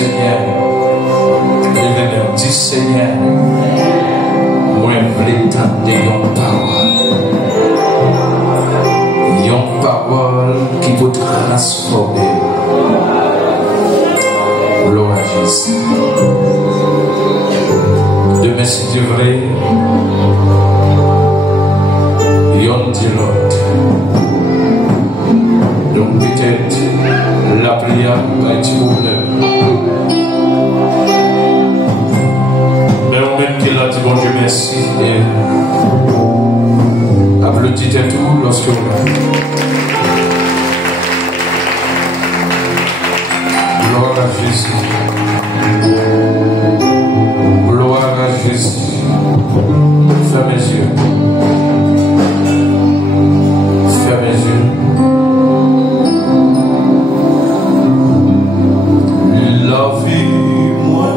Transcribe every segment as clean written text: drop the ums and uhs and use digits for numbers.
Seigneur, revenons, dis Seigneur, moi je t'entendre une parole qui peut transformer. Gloire à Jésus. Demain, si tu vrai, yon dit l'autre. Donc peut-être la prière va être problème. Mais on même qu'il a dit bon Dieu merci et applaudit et tout lorsque gloire à Jésus. Gloire à Jésus. Ferme mes yeux. Ferme mes yeux. La vie, moi,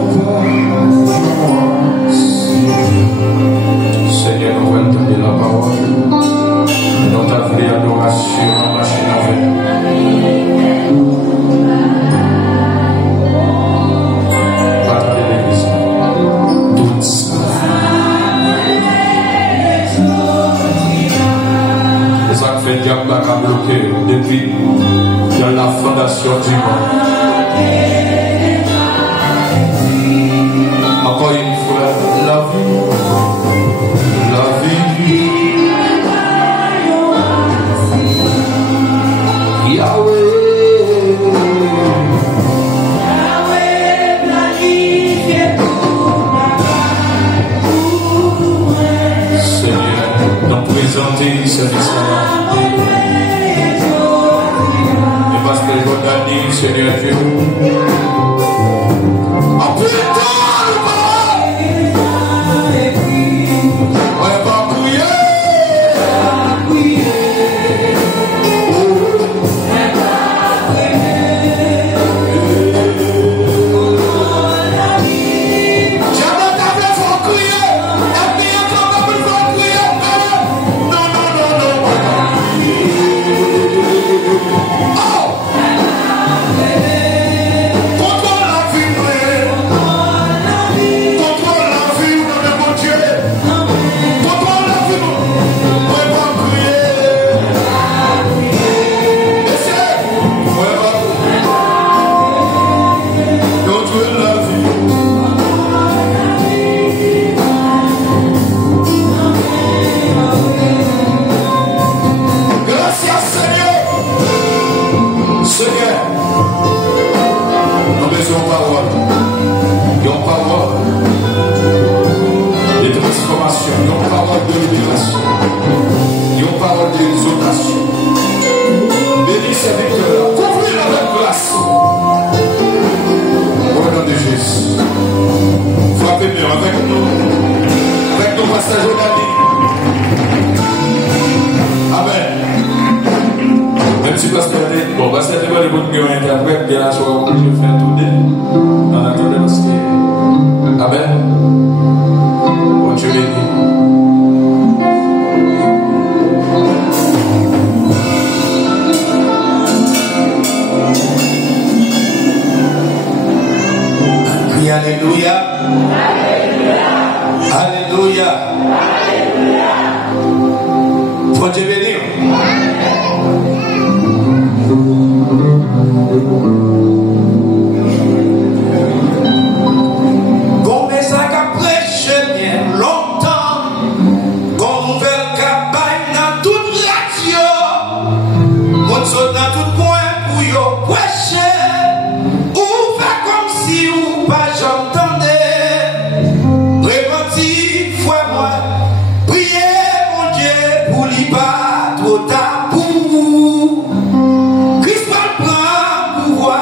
Seigneur, nous allons donner la parole. Nous t'avons l'adoration, la machine à faire. Pas de l'église. Tout ça. Les actes fait diable à bloquer depuis dans la fondation du monde. Encore une fois, la vie, Yahweh, Seigneur, nous présenter ce message. Et parce que Jordan, Seigneur Dieu, Christ va prendre pouvoir.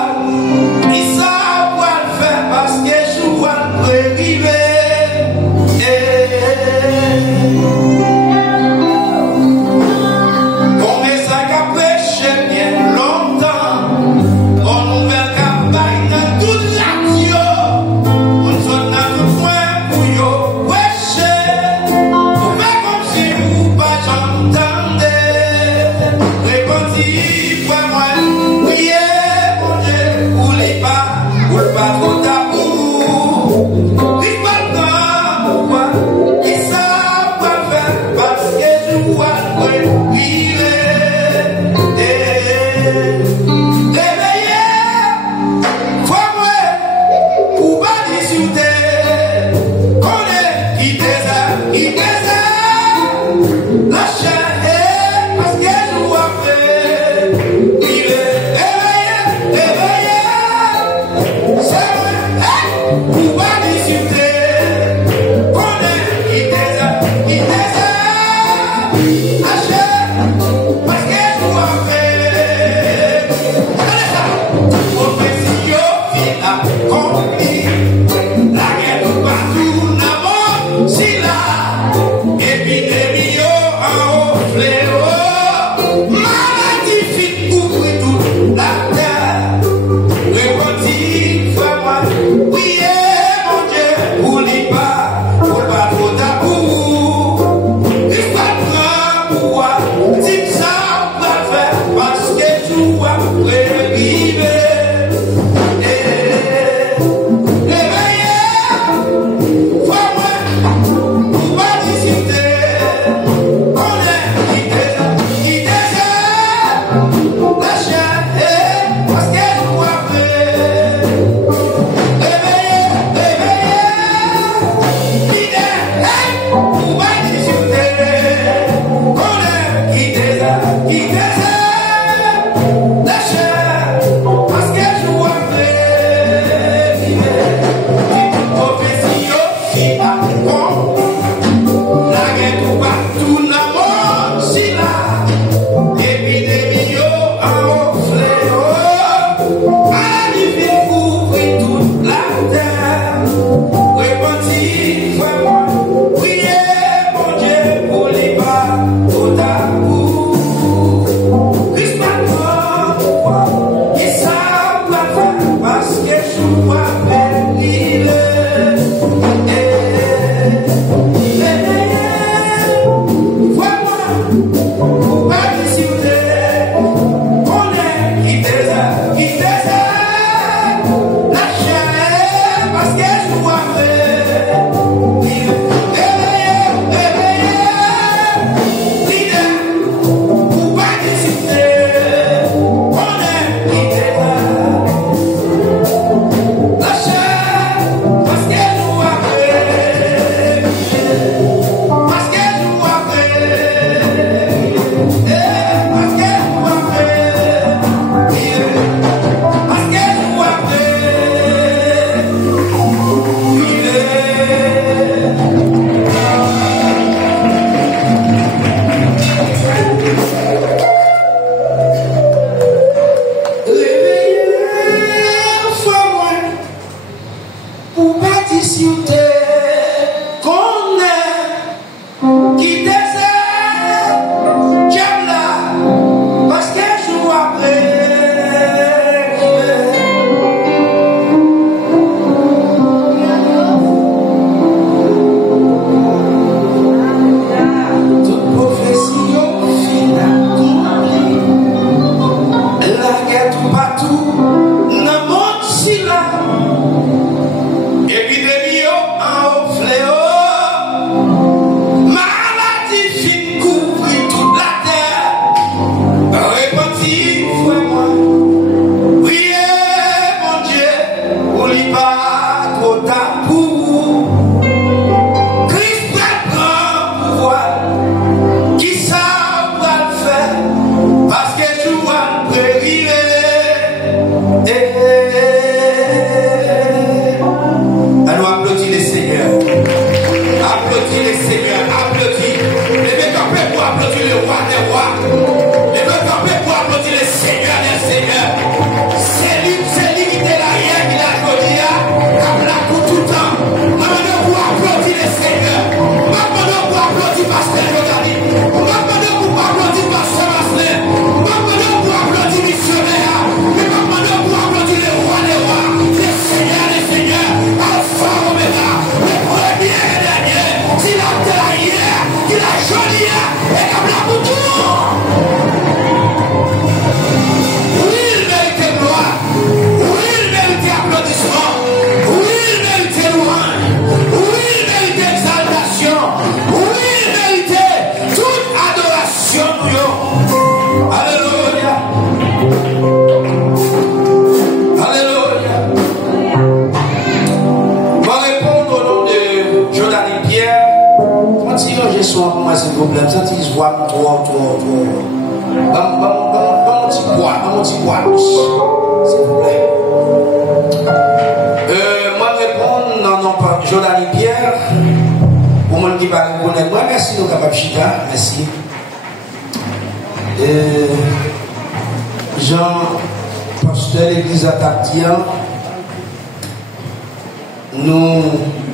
Nous,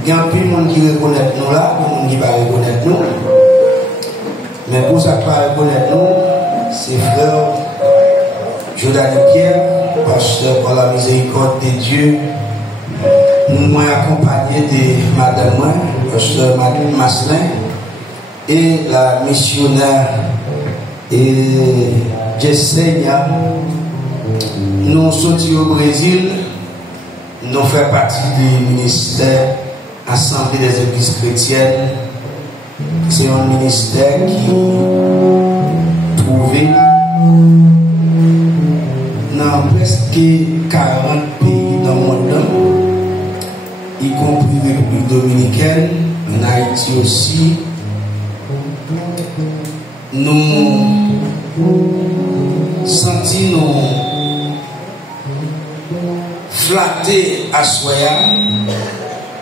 il y a un peu de monde qui reconnaît nous là, il y a monde qui va reconnaître nous. Mais pour ça pas reconnaître nous, c'est frère Jordan Pierre, pasteur par la miséricorde de Dieu, moi accompagné de madame moi, pasteur Madeleine Maslin, et la missionnaire et Jessenia. Nous sommes au Brésil. Nous faisons partie du ministère Assemblée des Églises chrétiennes. C'est un ministère qui trouvé dans presque 40 pays dans le monde, y compris la République dominicaine, en Haïti aussi. Nous sentons flatté à Soya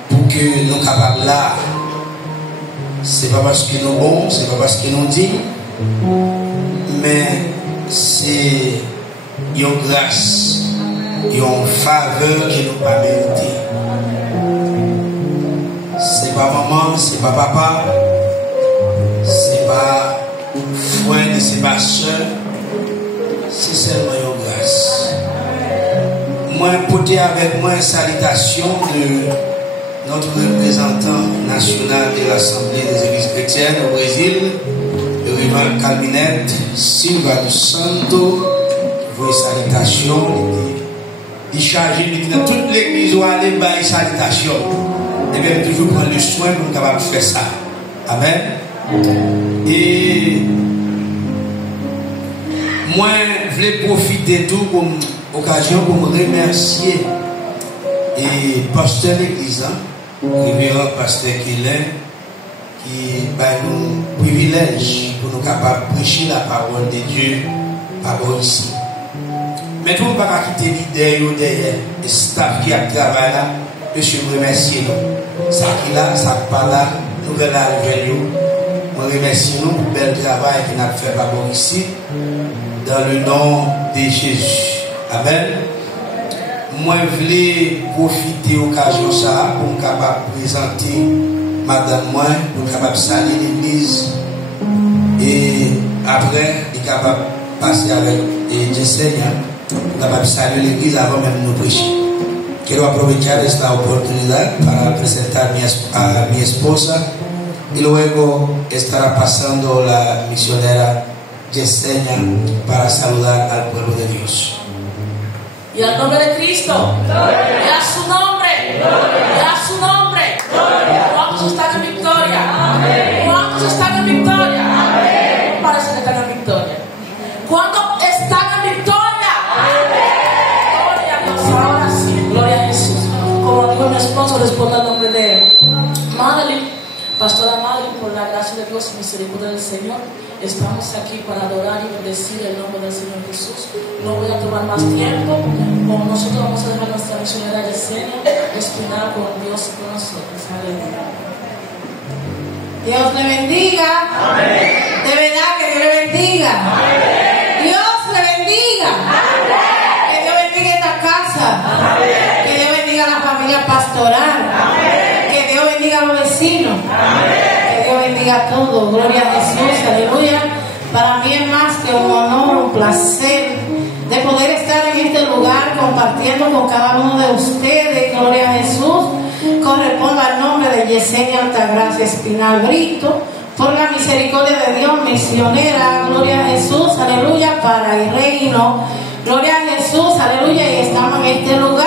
pour que nous soyons capables là. C'est pas parce que nous bons, c'est pas parce que nous dit, mais c'est une grâce, une faveur qui nous pas mérité. C'est pas maman, c'est pas papa, c'est pas frère, c'est pas soeur, c'est seulement une grâce. Moi, porter avec moi une salutation de notre représentant national de l'Assemblée des Églises chrétiennes au Brésil, le Révérend Calvinette Silva dos Santos. Vos salutations. Il chargé, dans toute l'église où aller bailler salutation. Et bien, toujours prendre le soin pour capable faire ça. Amen. Et moi, je voulais profiter de tout comme occasion pour me remercier et pasteur de l'église, révérend pasteur Kélin, qui nous privilège pour nous capables de prêcher la parole de Dieu par ici. Mais tout le monde ne va pas quitter l'idée derrière le staff qui a travaillé là. Monsieur, je remercie nous. Ça qui est là, ça qui n'est pas là, nouvelle arrivée. Je remercie nous pour le bel travail qu'il a fait par ici. Dans le nom de Jésus. Amen. Moi, je voulais profiter de l'occasion ça pour me capable présenter madame moi, pour capable saluer l'église. Et après, il est capable de passer avec le Seigneur, pour capable saluer l'église avant même de nous prêcher. Quiero aprovechar esta oportunidad para presentar a mi esposa y luego estará pasando la misionera Yesenia para saludar al pueblo de Dios. Y al nombre de Cristo, y a su nombre, y a su nombre. ¿Cuántos están en victoria? ¿Cuántos están en victoria? Parece que están en victoria. ¿Cuántos están en victoria? Gloria a Dios, ahora sí, gloria a Jesús. Como dijo mi esposo, responde al nombre de Madeline, pastora Madeline, por la gracia de Dios y misericordia del Señor. Estamos aquí para adorar y bendecir el nombre del Señor Jesús. No voy a tomar más tiempo. Como nosotros vamos a dejar nuestra misionera Yesenia Espinal con Dios y con nosotros. Aleluya. Dios le bendiga. Amén. De verdad que Dios le bendiga. Amén. Dios le bendiga. Amén. Que Dios bendiga esta casa. Amén. Que Dios bendiga a la familia pastoral. Amén. Que Dios bendiga a los vecinos. Amén. Dios bendiga a todos, gloria a Jesús, aleluya. Para mí es más que un honor, un placer de poder estar en este lugar compartiendo con cada uno de ustedes, gloria a Jesús. Corresponde al nombre de Yesenia Altagracia Espinal Brito, por la misericordia de Dios, misionera, gloria a Jesús, aleluya, para el reino, gloria a Jesús, aleluya. Y estamos en este lugar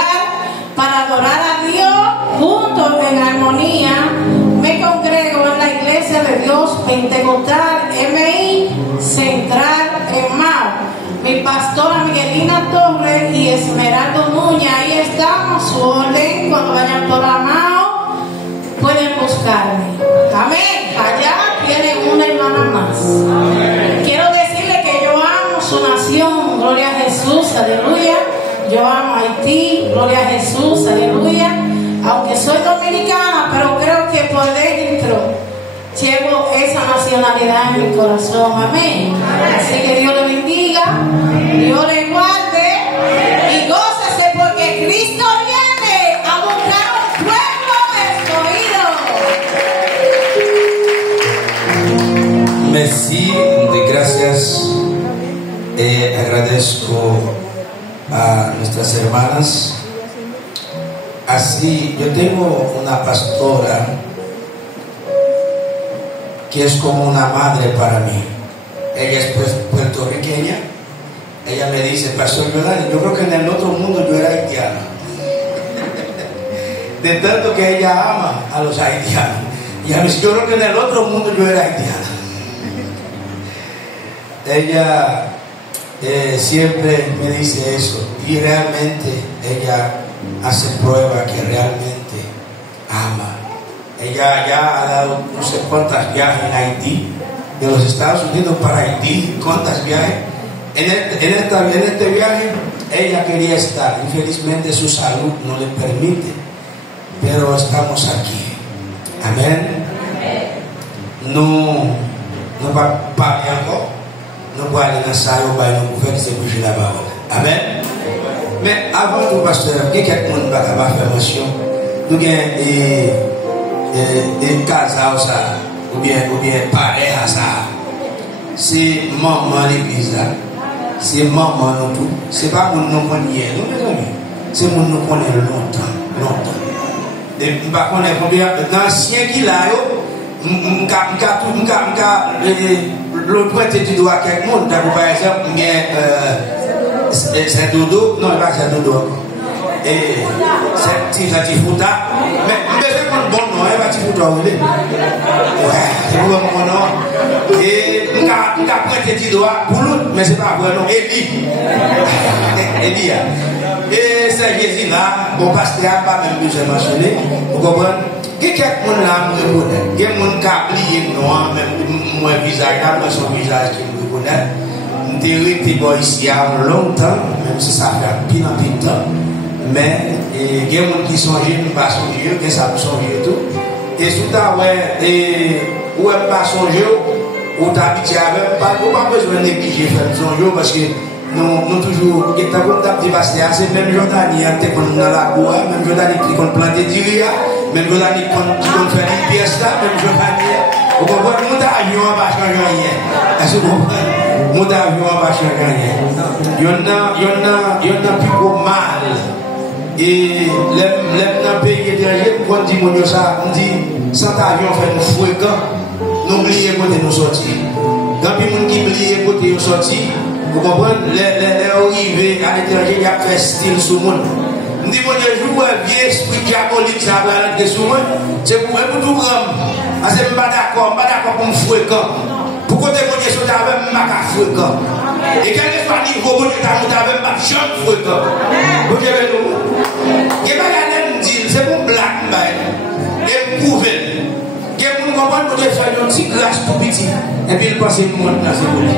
para adorar a Dios juntos en armonía. Me congrego en la Iglesia de Dios Pentecostal MI Central en Mao. Mi pastora Miguelina Torres y Esmeraldo Núñez, ahí estamos, su orden. Cuando vayan por la Mao pueden buscarme. Amén. Allá tienen una hermana más. Amén. Quiero decirle que yo amo su nación, gloria a Jesús, aleluya. Yo amo Haití, gloria a Jesús, aleluya. Aunque soy dominicana, pero creo que por dentro llevo esa nacionalidad en mi corazón. Amén. Así que Dios le bendiga, Dios le guarde y gócese porque Cristo viene a buscar un pueblo escogido. Merci, de gracias. Agradezco a nuestras hermanas. Así, yo tengo una pastora que es como una madre para mí. Ella es puertorriqueña. Ella me dice, Pastor Yolanda, yo creo que en el otro mundo yo era haitiana. De tanto que ella ama a los haitianos. Y a mí, yo creo que en el otro mundo yo era haitiana. Ella siempre me dice eso. Y realmente ella hace prueba que realmente ama. Ella ya ha dado no sé cuántas viajes en Haití, de los Estados Unidos para Haití, cuántas viajes. En este viaje ella quería estar, infelizmente su salud no le permite, pero estamos aquí. Amén. No va parler encore, nous va aller dans ça, on va faire que c'est bouger la parole. Amen. Mais avant tout, pasteur, il y a quelqu'un qui va faire mention. Nous avons des casaux, ou bien pareil à ça. C'est maman l'église là. C'est maman nous tout. C'est pas pour nous connaître hier, nous mes amis. C'est pour nous connaître longtemps. Et par contre, d'anciens qui là, le pointer du doigt à quelqu'un, par exemple, c'est dodo, non, pas c'est dodo. Et c'est petit fouta. Mais c'est un bon nom, un petit fouta. Ouais, c'est pour mon nom. Et on a prêté petit doigt pour l'autre, mais c'est pas vrai, non. Élie. Élie. Et c'est Jésus là, bon pasteur n'a pas même besoin de mentionner. Vous comprenez? Il y a quelqu'un là qui me reconnaît. Il y a des gens qui ont oublié le nom, même mon visage, là, son visage qui me reconnaît. Je suis resté ici il y a longtemps, même si ça fait pile en pile temps. Mais il y a des gens qui sont jeunes, qui ne sont pas songés, qui savent songer et tout. Et si tu as ou même pas songer, ou tu as habitué avec, pas besoin de négliger faire songer parce que nous toujours, et tant qu'on tape dévasté, c'est même Jordanie, on dans la boue, même Jordanie qui compte planter du riz, même Jordanie qui compte faire des pièces là, même Jordanie. Vous comprenez? Mon avion ne va pas changer rien. Est-ce que vous comprenez? Mon avion ne va pas changer rien. Il y en a plus gros mal. Et les pays étrangers, quand on dit ça, on dit, sans avion fait nous fréquents, nous oublions côté nous sortir. Quand il y a des gens qui oublient côté nous sortir, vous comprenez? Les arrivés à l'étranger, il y a fait style sur le monde. On dit, mon Dieu, je vois un vieux esprit diabolique, ça va rentrer sur moi. C'est pour tout grand. Parce que je ne suis pas d'accord pour me fréquent. Pourquoi tu es sur ta même pas fréquent? Et quel que soit le niveau, tu as même pas jeune fréquent. Vous avez nous? Il y a pas de dire, c'est pour blague, et me prouver. Il y a des gens qui comprennent que faire un petit grâce tout petit. Et puis il pense que le monde dans ce monde.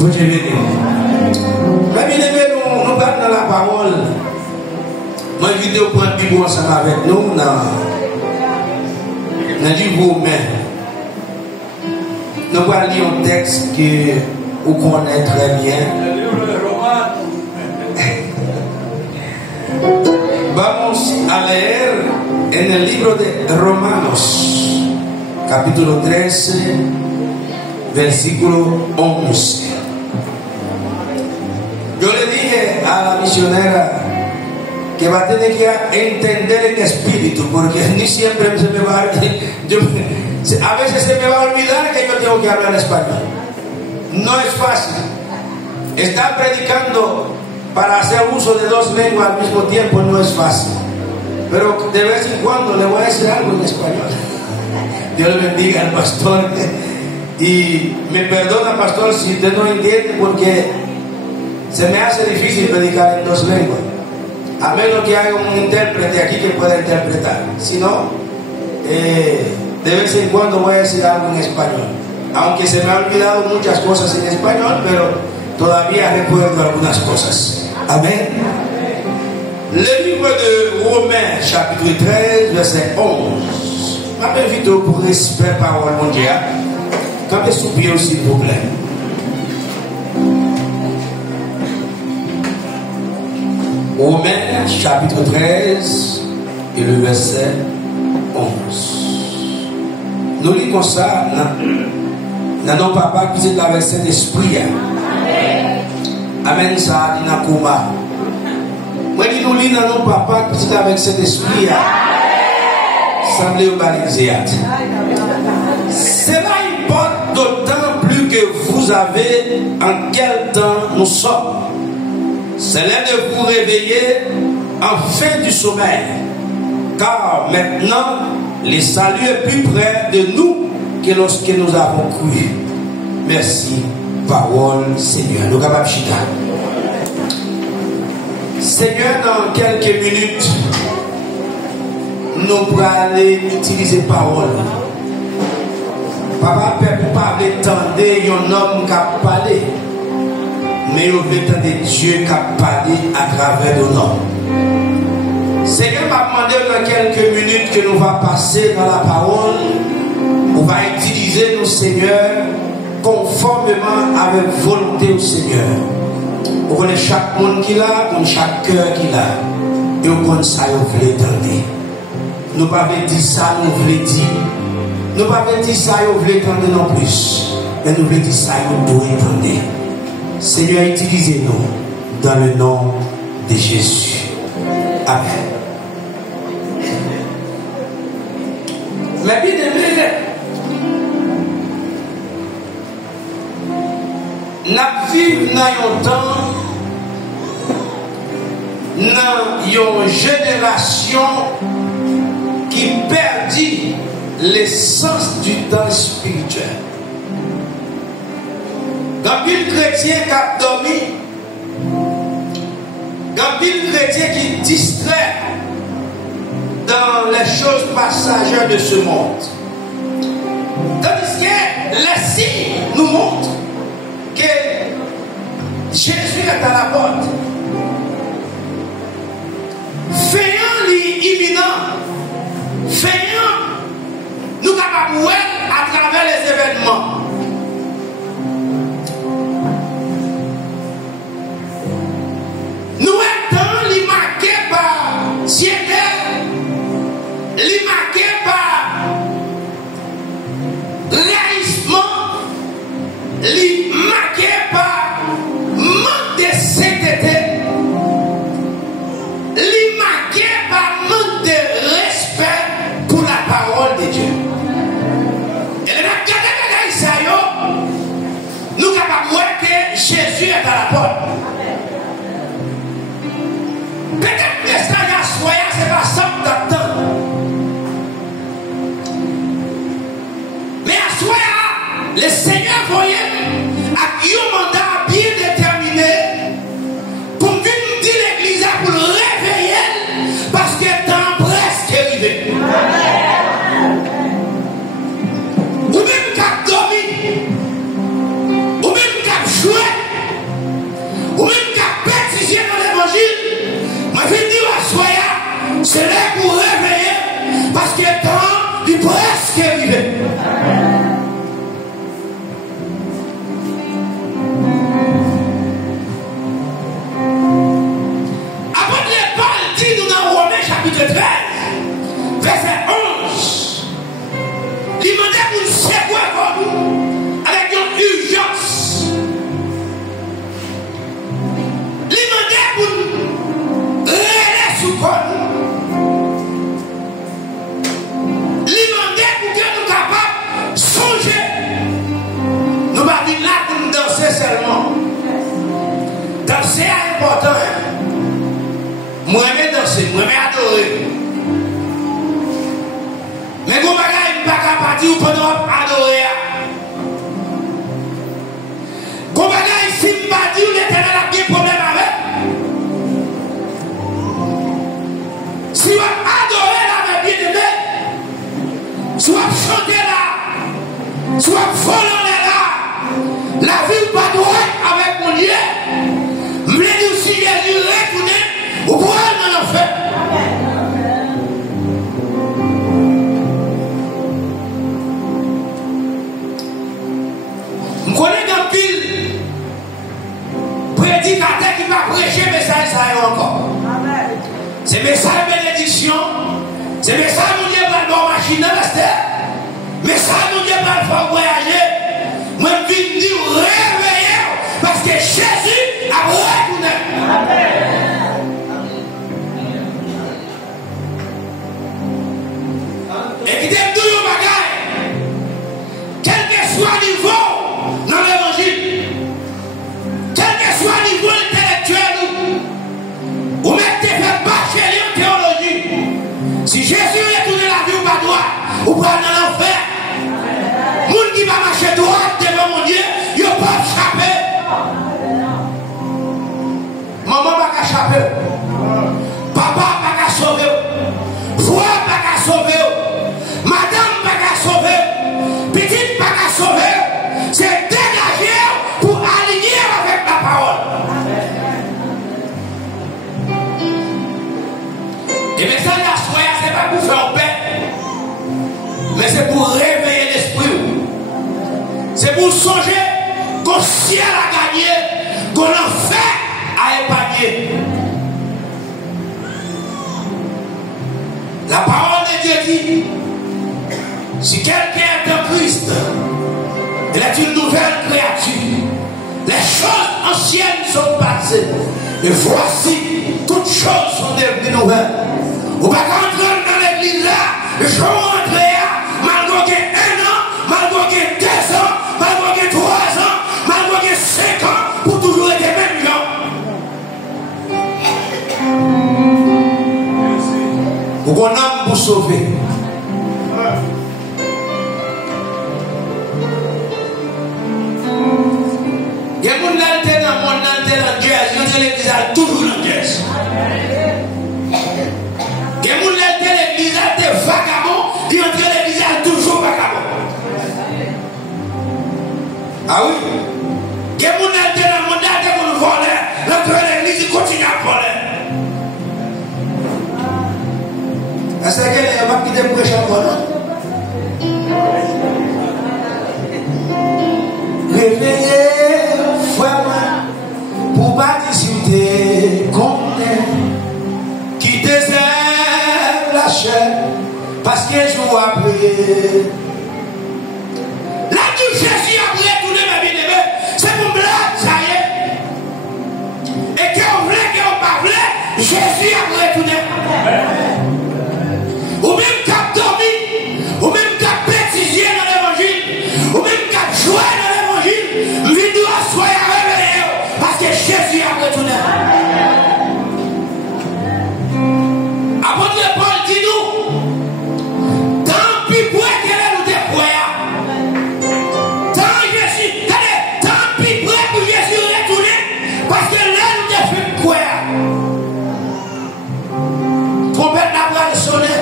Vous avez nous? Mais bien aimé, nous battons dans la parole. Moi, vidéo pour un Bible ensemble avec nous dans le livre Romain. Nous allons lire un texte que vous connaissez très bien. Vamos a leer en el libro de Romanos, capítulo 13, versículo 11. Yo le dije a la misionera que va a tener que entender el espíritu, porque ni siempre se me va a veces se me va a olvidar que yo tengo que hablar español. No es fácil. Estar predicando para hacer uso de dos lenguas al mismo tiempo no es fácil. Pero de vez en cuando le voy a decir algo en español. Dios le bendiga al pastor. Y me perdona, pastor, si usted no entiende, porque se me hace difícil predicar en dos lenguas. A menos que haya un intérprete aquí que pueda interpretar. Si no, de vez en cuando voy a decir algo en español. Aunque se me han olvidado muchas cosas en español, pero todavía recuerdo algunas cosas. Amén. Le livre de Romains, chapitre 13, verset 11. Je m'invite pour respect parole mondiale. Campez sous pied, s'il vous plaît. Romains, chapitre 13, et le verset 11. Nous lisons ça dans nos papas qui sont avec cet esprit. Amen, ça dit dans Kouma. Moi, nous lisons dans nos papas qui sont avec cet esprit. Semblez au balisé. Cela importe d'autant plus que vous avez en quel temps nous sommes. C'est l'heure de vous réveiller en fin du sommeil. Car maintenant, le salut est plus près de nous que lorsque nous avons cru. Merci, parole Seigneur. Nous capables chita. Seigneur, dans quelques minutes, nous pourrons aller utiliser parole. Papa, Père, pour parler, tendez un homme qui a parlé. Mais vous voulez entendre Dieu qui a parlé à travers nos noms. Seigneur m'a demandé dans quelques minutes que nous allons passer dans la parole. On va utiliser nos Seigneurs conformément avec volonté au Seigneur. On connaît chaque monde qui l'a, on chaque cœur qui l'a. Et on connaît ça, on veut entendre. Nous ne pouvons pas dire ça, nous voulons dire. Nous ne pouvons pas dire ça, on veut entendre non plus. Mais nous voulons dire ça, on doit entendre. Seigneur, utilisez-nous dans le nom de Jésus. Amen. Mais bien aimé, nous vivons dans un temps dans une génération qui perdit l'essence du temps spirituel. Quand il chrétien qui a dormi, quand il chrétien qui distrait dans les choses passagères de ce monde. Tandis que les signes nous montrent que Jésus est à la porte. Faisant l'imminent, faisant nous capables à travers les événements. Nous étant les marqués par Ciel, les marqués par laïsement, les marqués par manque de sainteté, les marqués par manque de respect pour la parole de Dieu. Et les marqués nous sommes capables de voir que Jésus est à la porte. Peut-être que ça y a soya, c'est pas ça que t'attends. Mais à soya, le Seigneur voyait à un mandat bien déterminé pour venir dire l'église pour le réveiller parce que le temps presque arrivé. Ou même qu'à dormir, ou même qu'à jouer, ou même qu'à pétitionner dans l'évangile. Ma vie dit à soya, c'est là pour réveiller parce que le temps est presque arrivé. Chapitre 13, verset 11. Il demandait pour nous séparer pour nous avec une urgence. Il demandait pour nous relayer sous corps. Il demandait pour que nous capables de songer. Nous ne pas venir là pour nous danser seulement. Danser est important. Moi, je vais danser, moi, je vais adorer. Mais vous ne pouvez pas partir pour nous adorer. Vous ne pouvez pas dire que l'Éternel a bien problème avec. Si vous adorez la bien aimé, si vous chantez là, si vous volez là, la vie pas droite avec mon Dieu. Mais si Jésus retourne, vous pouvez m'en faire. Je connais dans pile prédicateur qui va prêcher le message ça encore. C'est message bénédiction, c'est message mon Dieu va le machine dans la terre, message mon Dieu va le faire voyager. Moi je viens dire réveiller parce que Jésus a retourné. Amen. Et qui t'aime tout le bagage, quel que soit le niveau dans l'évangile, quel que soit le niveau intellectuel, ou même te fait bachelier en théologie, si Jésus retourne la vie ou pas droit, ou pas dans l'enfer, le monde qui va marcher droit devant mon Dieu, il ne peut pas échapper. Maman ne va pas échapper. Papa ne va pas sauver. Foi ne va pas sauver. Madame ne va pas sauver. Petite ne va pas sauver. C'est dégager pour aligner avec la parole. Et mais ça, la soya, ce n'est pas pour faire paix. Mais c'est pour réveiller l'esprit. C'est pour songer qu'au ciel a gagné, qu'on enfer a épargné. La parole de Dieu dit, si quelqu'un est en Christ, il est une nouvelle créature. Les choses anciennes sont passées. Et voici, toutes choses sont devenues nouvelles. Vous ne pouvez pas rentrer dans l'église là, je vais rentrer là, malgré 1 an, malgré 2 ans, malgré 3 ans, malgré 5 ans, pour toujours être les mêmes gens. Ou qu'on âme pour sauver. Il y a des gens qui sont dans le monde, dans l'église, l'église a toujours dans l'église. Il y a des gens qui sont dans l'église, sont vagabonds, qui entrent dans l'église, toujours vagabonds. Ah oui? Il y a des gens qui sont dans le monde, qui volent, l'entrée de l'église, ils continuent à voler. Est-ce qu'il y a un qui te prêche encore, non? Réveillez, frère, pour participer, qui désert la chair, parce que je vous après. La du Jésus a voulu tourner ma bien-aimée, c'est mon blague, ça y est. Et qu'on voulait, qu'on pas voulait, Jésus a voulu tourner. Ou même qu'à dormir, ou même qu'à bêtiser dans l'évangile, ou même qu'à jouer dans l'évangile, lui doit soyez réveillé parce que Jésus a retourné. Apôtre Paul dit nous, tant pis pour qu'elle nous déploie. Tant Jésus, tant pis pour Jésus retourner parce que là nous défait quoi. Trompette n'a pas sonné.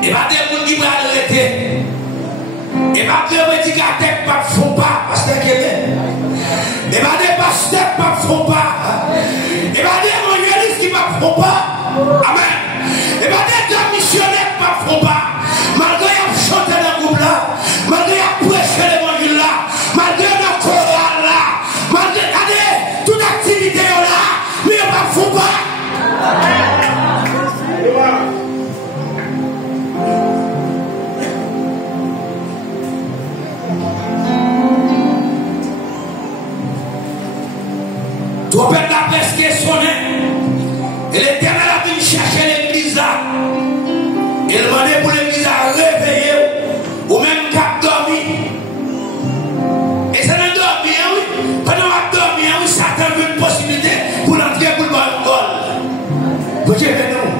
Et pas des gens qui vont arrêter. Et pas des prédicateurs qui ne font pas. Pasteur Kélé. Et pas des pasteurs qui ne font pas. Et pas des évangélistes qui ne font pas. Amen. Et pas des missionnaires qui ne font pas. Malgré qu'ils chantent dans le groupe là. Malgré qu'ils prêchent l'évangile là. Malgré dans le choral là. Malgré toute activité là. Mais ils ne font pas. Trompette la presque sonné. Et l'Éternel a venu chercher l'église là. Il demandait pour l'église à réveiller ou même qu'à dormir. Et ça ne dormir, oui. Pendant qu'on dormir, oui, Satan veut une possibilité pour l'entrer pour le bon. Pour Dieu, nous.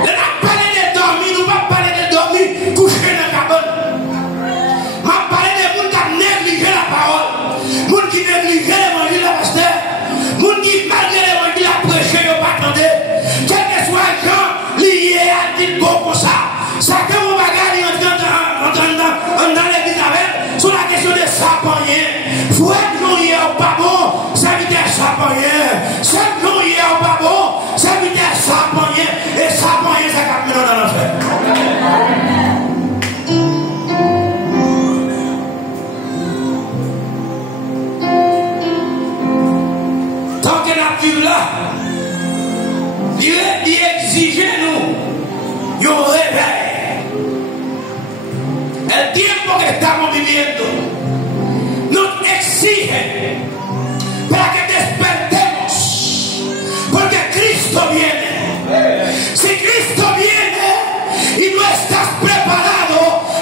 On a parlé de dormir, nous ne pas parler de dormir, coucher dans la cabane. On a parlé de gens qui ont négligé la parole. Gens qui négligent l'évangile de la pasteur. Moun qui malgré l'évangile a prêché, ils pas attendé. Quel que soit le gens lié à dit bon comme ça. Ça que mon bagage dans l'église avec sur la question de sapagner. Faut être non hier ou pas bon, ça veut dire sapagner. C'est non hier ou pas bon, ça veut dire sapagner. Et sapagner, ça capte maintenant dans l'enfer. Là, il exige nous un réveil. El tiempo que estamos viviendo nos exige para que despertemos, porque Cristo viene. Si Cristo viene y no estás preparado,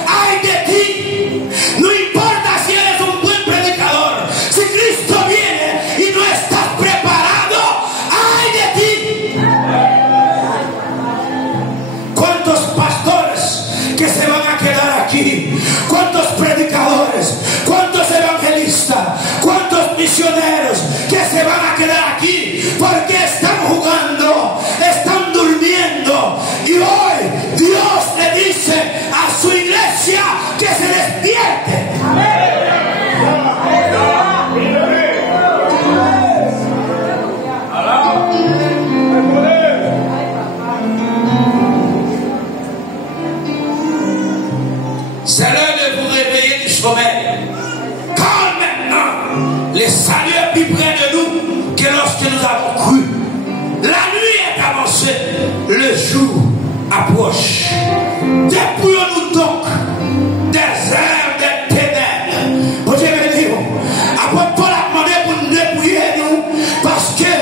ay de ti. No importa si eres un buen predicador. Si Cristo viene y no estás preparado, que se van a quedar aquí, cuántos predicadores, cuántos evangelistas, cuántos misioneros que se van a quedar aquí porque están jugando, están durmiendo y hoy Dios le dice a su iglesia que se despierte. C'est l'heure de vous réveiller du sommeil. Quand maintenant le salut est plus près de nous que lorsque nous avons cru. La nuit est avancée, le jour approche. Dépouillons-nous donc des heures des ténèbres. Pour Dieu béni. Après Paul a demandé pour nous dépouiller nous parce que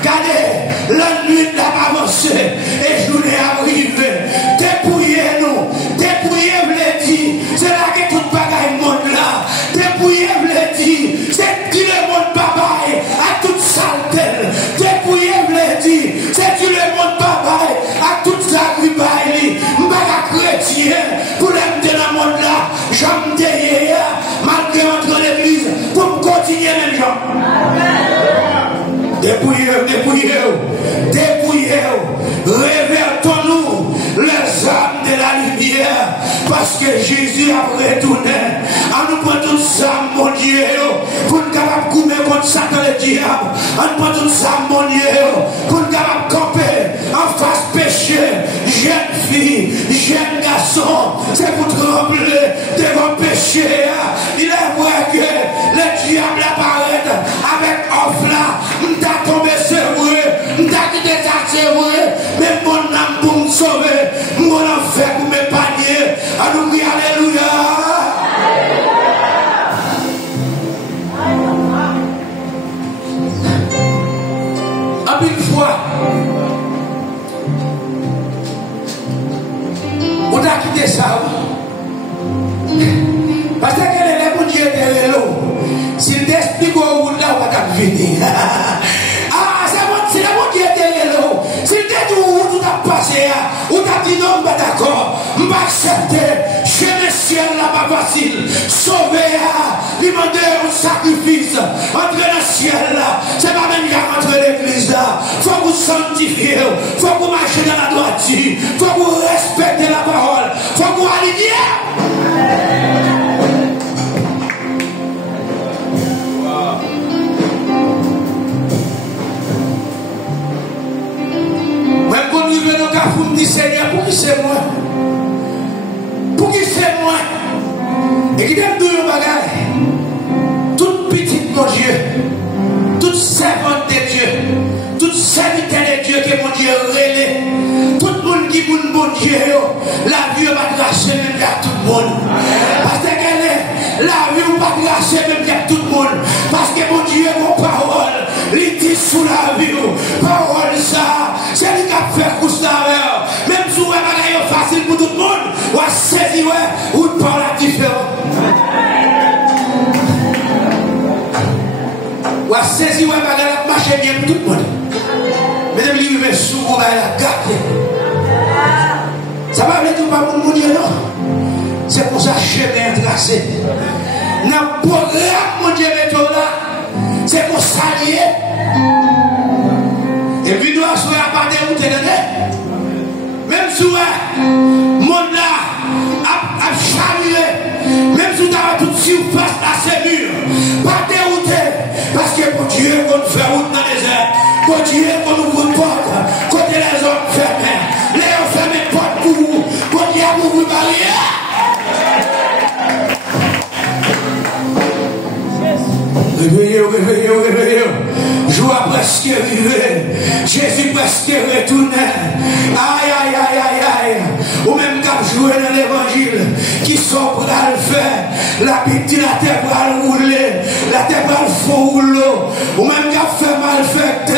regardez, la nuit a avancé et je journée arrive. Dépouillez-nous. Dépouillez-vous les dit. C'est là que tout bagaille monde là. Dépouillez-vous les dit. C'est qui le monde bagaille à toute saleté. Dépouillez-vous les dit. C'est qui le Révértons-nous les âmes de la lumière, parce que Jésus a retourné. On nous prend toutes âmes, mon Dieu, pour nous capables de couper contre Satan le diable. On nous prend toutes âmes, mon Dieu, pour nous capables de camper en face péché. Jeune fille, jeune garçon, c'est pour trembler devant péché. Il est vrai que le diable apparaît avec offre là. On t'a tombé, c'est vrai. On t'a quitté, c'est vrai. Mais mon âme pour me sauver, mon enfer pour m'épargner. À nous crier alléluia. En une fois, on a quitté ça. Parce que les bon Dieu est là. S'il t'explique où on va venir. Ah, c'est le bon Dieu est là. S'il te dit où tout a passé, où tu dit non, pas d'accord, je vais accepter. Chez le ciel là-bas facile. Sauver, demander un sacrifice. Entrer dans le ciel là. C'est pas même qu'à rentrer l'église là. Il faut vous sanctifier. Il faut vous marcher dans la droiture. Il faut vous respecter la parole. Il faut vous aligner. Même quand nous venons à vous dire Seigneur, pour qui c'est moi? Pour qui c'est moi? Et qui t'aime tout le bagage? Toute petite mon Dieu, toute servante de Dieu, toute serviteur de Dieu que mon Dieu relève, tout le monde qui est mon Dieu, la vie va grâcer même à tout le monde. Parce que la vie va grâcer même à tout le monde. Parce que mon Dieu, mon parole, il dit sous la vie, parole ça, c'est lui qui a fait pour ça. Même si vous avez facile pour tout le monde, ou à saisir, ou parle à différent. Ou à saisir, ou marcher bien pour tout le monde. Mais de vivre sous vous, la garder. Ça va venir tout pas pour mon Dieu, non? C'est pour ça que chemin tracé. Dans le programme, mon Dieu, c'est pour s'allier. Et puis, nous sommes à part de route. Même si le monde là a chaviré, même si tu as toute surface à ces murs, pas dérouté, parce que pour Dieu, qu'on fait route dans les airs, pour Dieu, qu'on ouvre une porte, côté les autres fermés, les autres fermés porte pour vous, pour Dieu, pour vous barrière. Réveillez. Joie presque arrivée. Jésus presque retourné. Aïe. Ou même qu'à jouer dans l'évangile. Qui sont pour le faire. La petite, la terre va le rouler. La terre va le faux rouleau. Ou même qu'à faire mal fait.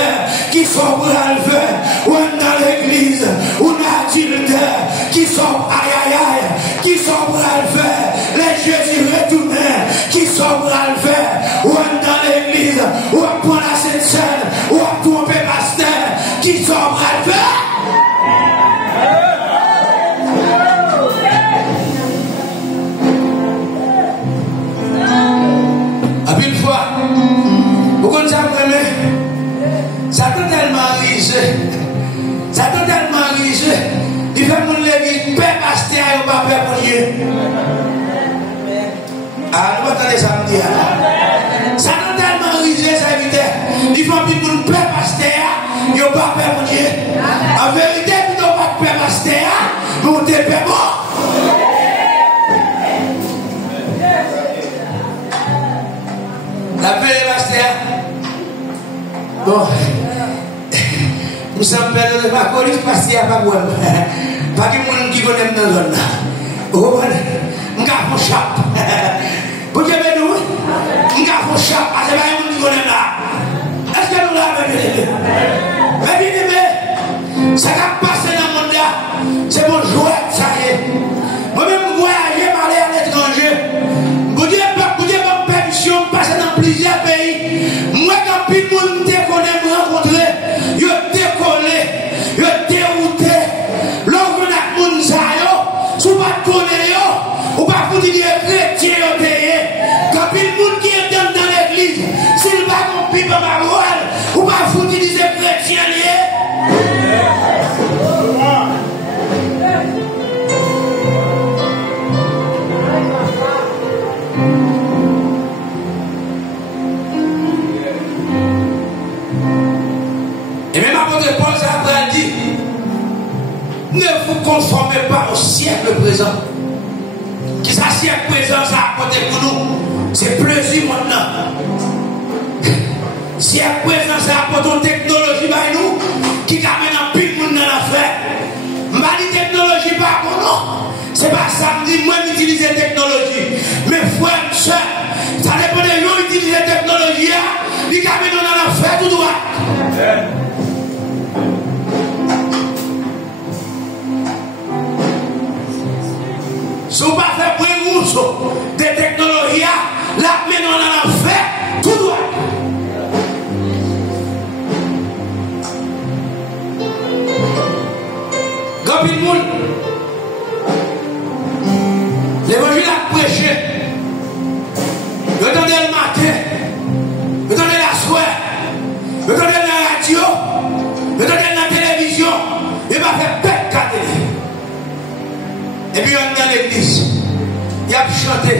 Qui sont pour le faire. Ou dans l'église. Ou dans l'altar. Qui sont aïe. Qui sont pour le faire. Les Jésus retourné. Qui sont pour le faire. Ou dans l'église, ou à prendre la Sainte Seine, ou à tromper pasteur, qui sont brave. À une fois, pourquoi ça me ça totalement risé. Ça totalement risé. Il fait mon l'église, père pasteur, et pas père pour Dieu. Ah, nous attendez ça me dire. Ça n'a tellement risé, ça évite. Il faut que nous ne pas pasteur, il n'y a pas peur pour Dieu. En vérité, nous n'avons pas peur pasteur, nous sommes peur bon. La paix des pasteurs. Bon. Nous sommes perdus de ma police, pasteur, pas moi. Pas de monde qui connaît dans la zone. Vous comprenez? Nous avons un chape. Vous avez nous? Nous avons un chape. C'est pas un monde qui connaît là. Est-ce que nous l'avons? Mais bien, ça va passer dans le monde là. C'est mon jouet, ça y est. Moi-même, voyager, parler à l'étranger. Vous dites pas permission de passer dans plusieurs pays. Moi, quand tout le monde déconne, me rencontrer, je décollé, je dérouté. L'homme n'a pas de ça, si vous ne connaissez pas, vous ne pouvez pas dire chrétien au pays. Quand tout le monde qui est dans l'église, s'il va compris par ma voile, vous ne pouvez pas Et même apôtre Paul, ça a dit, ne vous conformez pas au siècle présent. Qui ça siècle présent, ça a apporté pour nous? C'est plaisir maintenant. Siècle présent, ça apporte une technologie par nous qui amène un pile monde dans l'affaire. Ma technologie pas pour nous. C'est pas ça me dit, moi j'utilise la technologie. Mais frères et sœurs, ça dépend de nous utiliser la technologie, qui amène dans l'affaire tout droit. Si on ne pas faire prendre des technologies, là, maintenant on en fait tout droit. Quand il monde, l'évangile a prêché, vous entendez le matin, vous entendez la soirée, vous entendez la radio, vous entendez la télévision, il va faire pète à télé. Et puis on est dans l'église, il a chanté,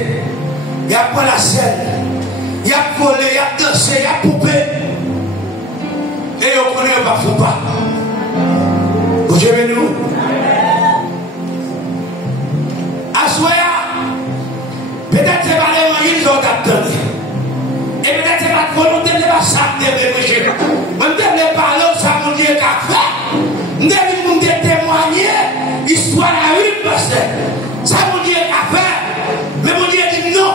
il a pris la scène, il a volé, il a dansé, il a poupé. Et on connaît pas fou pas. Vous aimez nous? Assoya, peut-être c'est pas l'évangile qu'ils ont attendu. Et peut-être c'est pas de volonté de pas ça de prêcher. Même de ne parler, ça mon Dieu qu'a fait. Nous devons témoigner l'histoire à une pasteur. Ça mon Dieu qu'a fait. Mais mon Dieu dit non.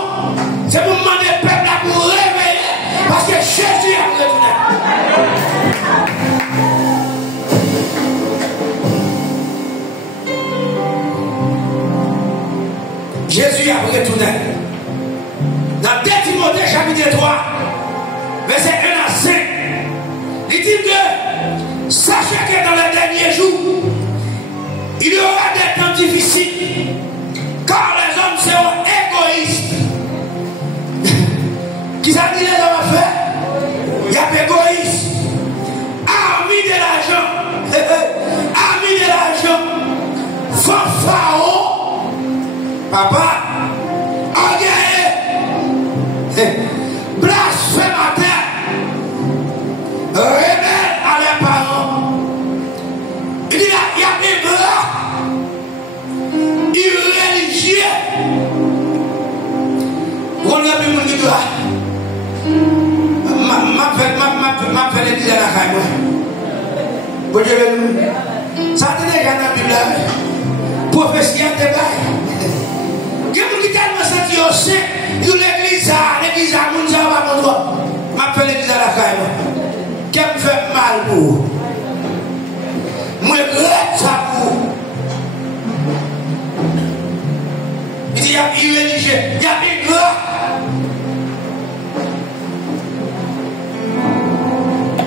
C'est pour demander au peuple pour réveiller. Parce que Jésus a retourné. Jésus a retourné. Dans 2 Timothée chapitre 3, verset 1 à 5, il dit que sachez que dans les derniers jours, il y aura des temps difficiles, car les hommes seront égoïstes. Qui ça dit les hommes à faire? Il y a égoïstes. Amis de l'argent. Amis de l'argent. Fanfaron. Papa. Orgueilleux. Blasphémateur. Rebelle à leurs parents. Il dit il y a des bras irréligieux. On a vu mon livre. Ma fait les dire à la caille. Vous avez ça te déjà dans la Bible. Prophétie de bail. Il y a des gens qui ont senti aussi. Il y a l'église à Mounza va pour toi. Ma fait l'église à la caille. Qui me fait mal pour vous? Moi, je regrette ça pour vous. Il dit il y a irréligieux. Il y a des gars.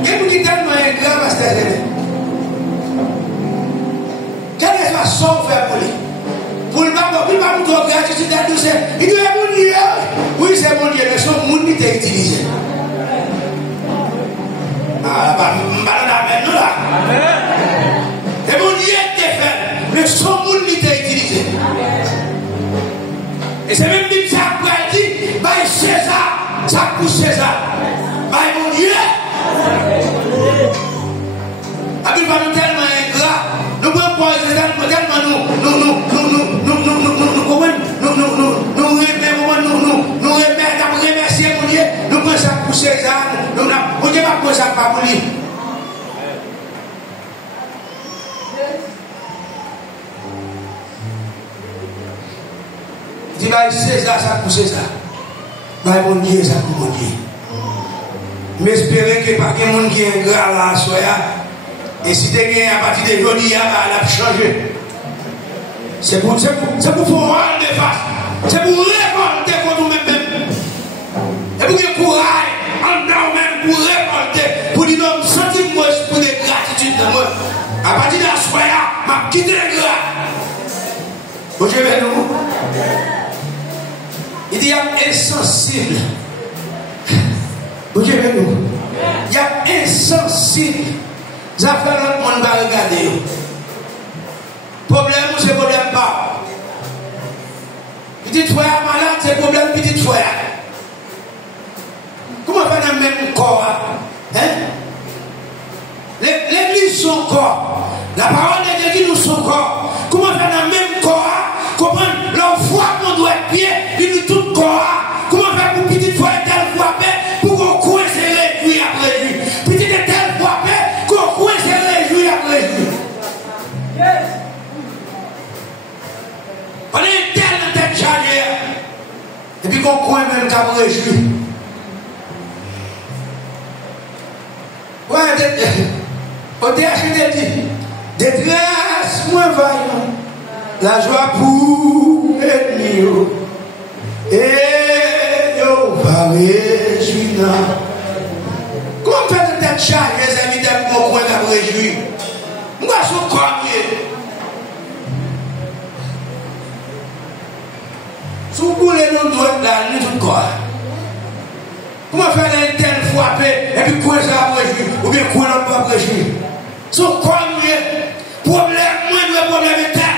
Et vous dites tellement un grand pasteur. Quelle est la façon de faire pour lui? Pour le bas, il va vous trouver gratitude à tous. Il dit, mon Dieu. Oui, c'est mon Dieu, mais son monde qui t'a utilisé. Ah, bah, maintenant là. Et mon Dieu t'a fait, mais son monde qui t'a utilisé. Et c'est même dit, ça a dit, bah, César, ça pour César. Bah, mon Dieu. Abi va nous tellement ingrat, nous pouvons pas tellement nous remercier mon Dieu, nous prenons ça pour César, nous ne pas pour ça pas pour lui. Il dit bah César ça pour César, bah mon Dieu ça pour mon Dieu. Mais espérez que pas qu'il y ait monde qui est ingrat là, soya. Et si tu es à partir de aujourd'hui, elle a changé. C'est pour faire mal de face. C'est pour révolter contre nous-mêmes. Et pour qu'il courage, en dedans même, pour révolter, pour dire non, sentez-moi pour des gratitudes dans moi. À partir de la soirée, je vais quitter les gras. Vous voyez, nous? Il dit, il y a insensible. Vous voyez, nous? Il y a insensible. Ça fait l'autre monde va regarder. Problème ou c'est problème pas. Petite frère malade, c'est problème petite frère. Comment faire dans le même corps? Hein? L'église son corps. La parole de Dieu dit nous son corps. Comment faire dans le même corps? Comment leur foi qu'on doit être pied, il nous tout corps. Comment faire pour petite foi et telle foi pour qu'on coince et réjouir après lui. Petite et telle foi qu'on coince et réjouir après lui. On est tel dans tête chargée. Et puis qu'on coince même qu'à réjouir. Ouais, au DHD dit, détresse moins vaillant, la joie pour l'ennemi, et yo va réjouir. Comment faire de tête chargée, les amis, d'un bon coin à réjouir? Moi, je suis comme si vous voulez nous doigts là, nous tout corps. Comment faire une telle frapper et puis quoi ça après jouer ou bien quoi l'autre pas après jouer? Son corps mieux, problème moins le problème est tel,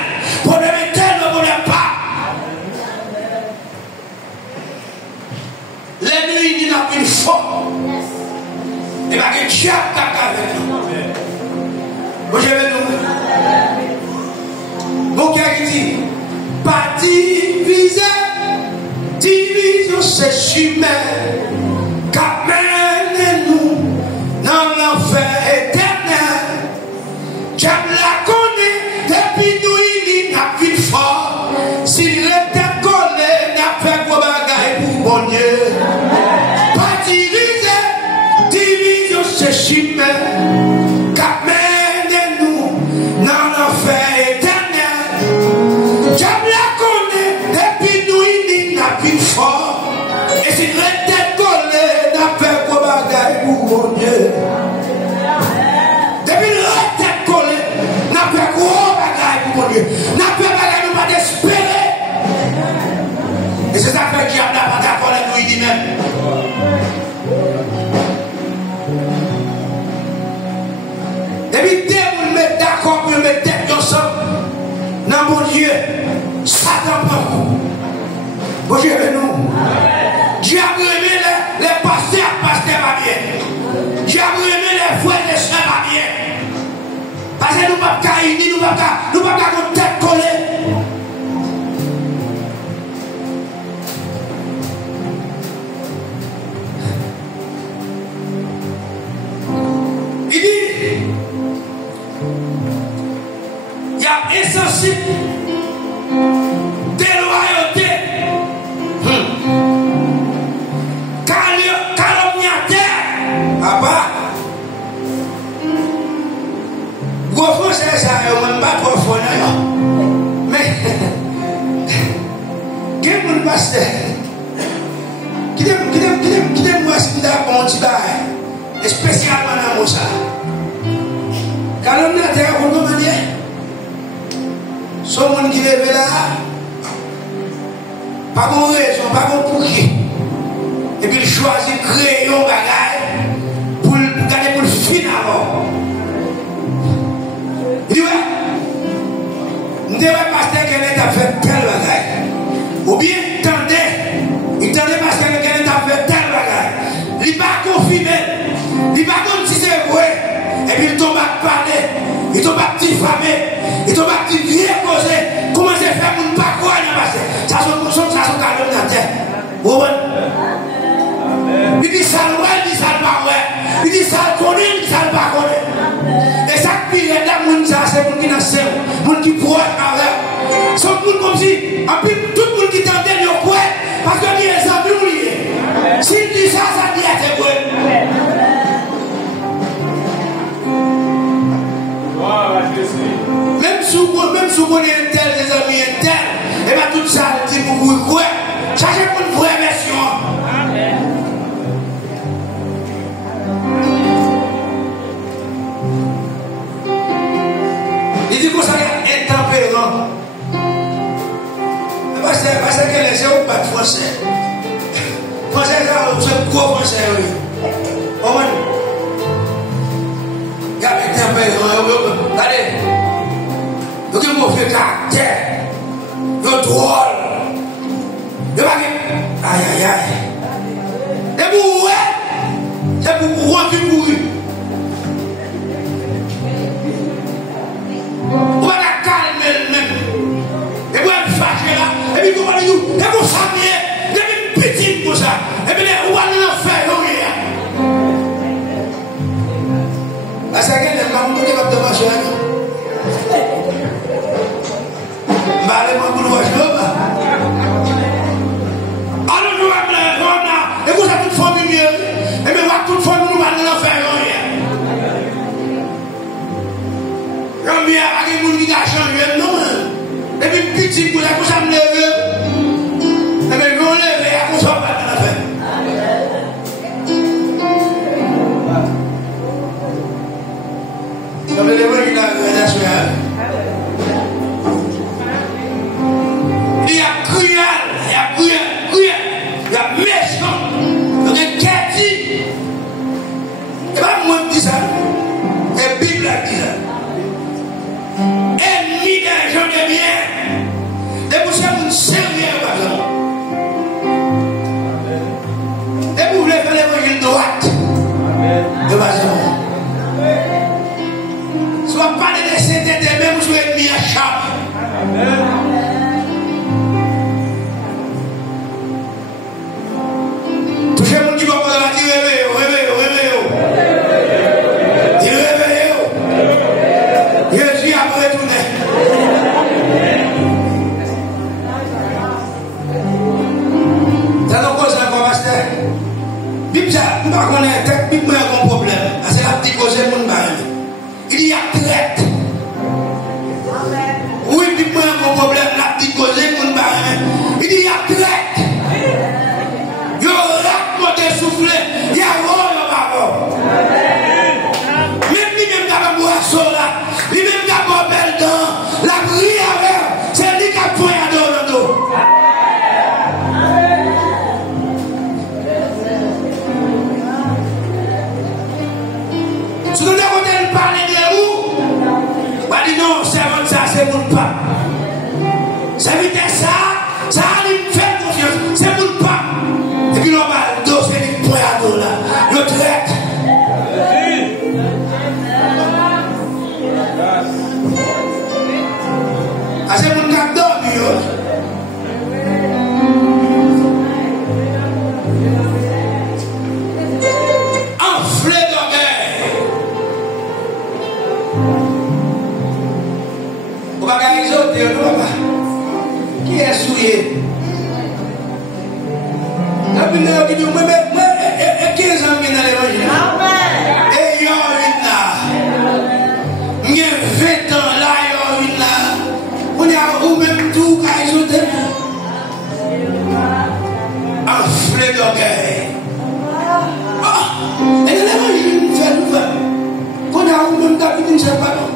le problème pas. Les nuits il n'a pas une forme. Et bien que Dieu a avec nous. Moi je vais nous. Mon cœur qui dit, pas diviser, division c'est humain. Qu'amène-nous dans l'enfer éternel. J'aime la connaître depuis nous il n'a plus fort. S'il était collé, n'a fait quoi bagaille pour bon Dieu. Pas diviser, division c'est chimère. Qu'amène-nous dans l'enfer éternel. J'aime la connaître depuis nous il n'a plus fort. Et s'il était collé, n'a fait quoi bagaille pour mon Dieu. Depuis le tête collé, n'a fait quoi bagaille pour mon Dieu. N'a fait bagaille pour pas d'espérer. Et c'est ça que Dieu n'a pas d'accord avec nous, il dit même. Depuis dès que vous mettez d'accord pour mettre tête ensemble, dans mon Dieu, Satan prend vous. Bon Dieu avec nous. Dieu a remis les pasteurs pas bien. Dieu a remis les frères et sœurs pas bien. Parce que nous ne pouvons pas unir, nous ne pouvons pas nous tête collée. Il dit, il y a insensible, déloyauté. Papa, gros français, ça, on ne pas trop fort, mais, quel monde pasteur, qui est moi, si on dit, spécialement dans ça. Quand on a terre, on va dire, son monde qui est là, pas de raison, pas de pour qui. Et puis il choisit de créer un bagage pour garder pour le final. Il dit, ouais, nous devons passer quelqu'un a fait tel bagage. Ou bien, il tendait parce que quelqu'un a fait tel bagage. Il n'est pas confirmé, il n'est pas comme si c'est vrai. Et puis il tombe à parler, il tombe à diffamer, il tombe à bien causer. Comment c'est fait pour ne pas croire dans le passé? Ça sont calmes dans la terre. Il dit ça le ouais, il dit ça le pas ouais. Il dit ça le connaît, il dit ça le pas connaît. Et ça qui est là, c'est pour qui n'a pas, pour qui pourrait avec. Son monde comme si, en plus, tout le monde qui t'entend, il est quoi? Parce que il est sans plus lié. S'il dit ça, ça dit à tes quoi? Même si vous connaissez un tel, des amis un tel, et bien tout ça, dit pour vous quoi? Cherchez pour une vraie version. Il dit qu'on s'est intempérant. Parce que les gens n'ont pas de français. Français, c'est gros français. Regardez, intempérant. Allez. Donc, il m'a fait caractère. Il est drôle. Il va dire, aïe, aïe, aïe. Et pour ouais, c'est pour rentrer pour lui. À ça, il y a des mamans qui ont de marcher. Allez, moi, vous le voyez. Alors, nous avons et vous avez toute famille, et bien, toute famille, nous allons faire rien. Comme il y a des gens qui ont changé, non. Et puis, petit, vous avez levé. Et bien, vous levez, et vous ne pas dans la fête. Comme les gens qui ont changé. Il y a cruel, il y a méchant, il y a quêti. Et pas moi qui dis ça, et la Bible dit ça. Ennemi des gens de bien, et vous savez, vous servir par exemple. Et vous voulez faire l'évangile droite, de par exemple. Soit pas des décès de même, vous soyez mis à chape. Touchez mon qui va pas la dire réveillez. Dis réveillez. Jésus a retourné. Ça donc cause encore pasteur. Bible ça, pas connaître tête Bible a un problème. C'est la petite cause mon mari. Il y a traite. Oui, Bible a un problème, la petite cause mon mari. Il y a traite. Souffler, il y a un babo. Même lui-même qui a un boisson là, lui-même qui a un bel dent, la prière, c'est lui qui a point à dos. Si nous devons parler de où, on va dire non, c'est ça, c'est mon pas. C'est vite ça lui fait confiance, c'est mon pas. Et puis on va doser les points à dos là. Le traite. Ah, c'est mon cap dormi. Enflé d'orgueil. On va gagner les autres, qui est souillé? La Bible dit que moi, 15 ans dans l'évangile. Et il y a une là. Il y a 20 ans là, il y a une là. On y a ou même tout à ajouter. Enflé d'orgueil. Ah! Et l'évangile nous fait nous faire. Qu'on a ou même David, il ne sait pas non.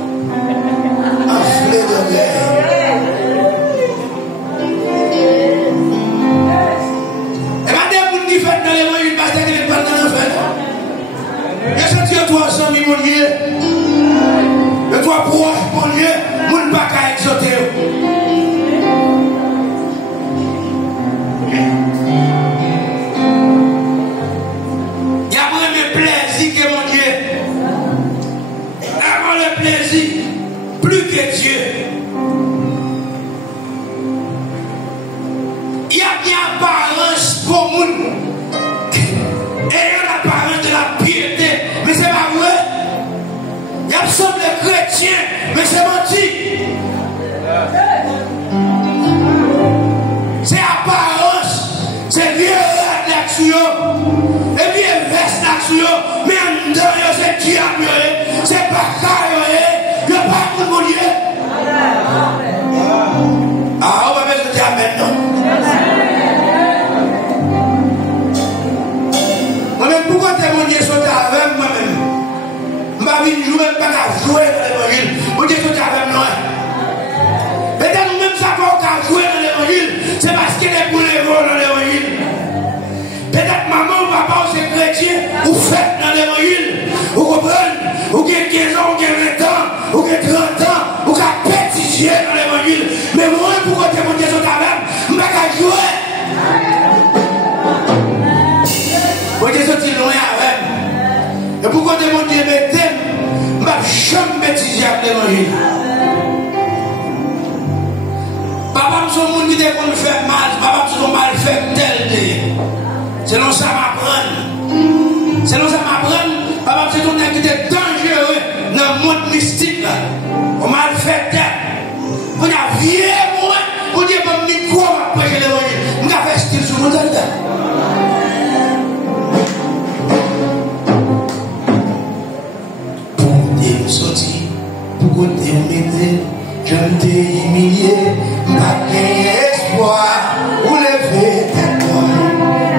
Enflé d'orgueil. Dans l'évangile, parce qu'il n'est pas dans l'enfer. Il y a senti 300 000 mon Dieu. Le 3 proches, mon Dieu, mon pas qu'à exauter. Il y a vraiment le plaisir que mon Dieu. Avant le plaisir, plus que Dieu. Il y a bien apparence pour nous. Ayant l'apparence de la piété, mais c'est pas vrai. Il y a semble chrétien, mais c'est menti. C'est apparence, c'est vieux l'action, et vieux veste l'action, mais en dedans, c'est diable, c'est pas carré, il n'y a pas de mon Dieu. Ah, on va mettre le diable maintenant. Moi-même, pourquoi témoigner sur ta avec moi-même? Je ne joue même pas à jouer dans l'évangile. Vous dites que tu as avec moi. Peut-être nous-mêmes savons qu'à jouer dans l'évangile, c'est parce qu'il est pour les mots dans l'évangile. Peut-être maman ou papa, c'est chrétien, ou fait dans l'évangile. Vous comprenez? Ou qui a 15 ans, ou qui a 20 ans, ou qui a 30 ans, ou qui a pétillé dans l'évangile. Mais moi, pourquoi témoigner sur ta même? Je ne vais pas jouer. Vous dites que tu es loin avec. Et pourquoi témoigner mes thèmes? Je ne vais jamais bêtiser avec l'évangile. Papa, nous sommes des gens qui nous fait mal. Papa, nous sommes mal fait tel day. Selon ça m'apprendre. Selon ça m'apprendre. Papa, c'est ton qui était dangereux. crié moi pour dire que je ne crois pas prêcher l'évangile. Je vais faire style sur mon temps. Pour Dieu sortir, pour côté mettre, je t'ai humilié, ma espoir, vous levez tête moi.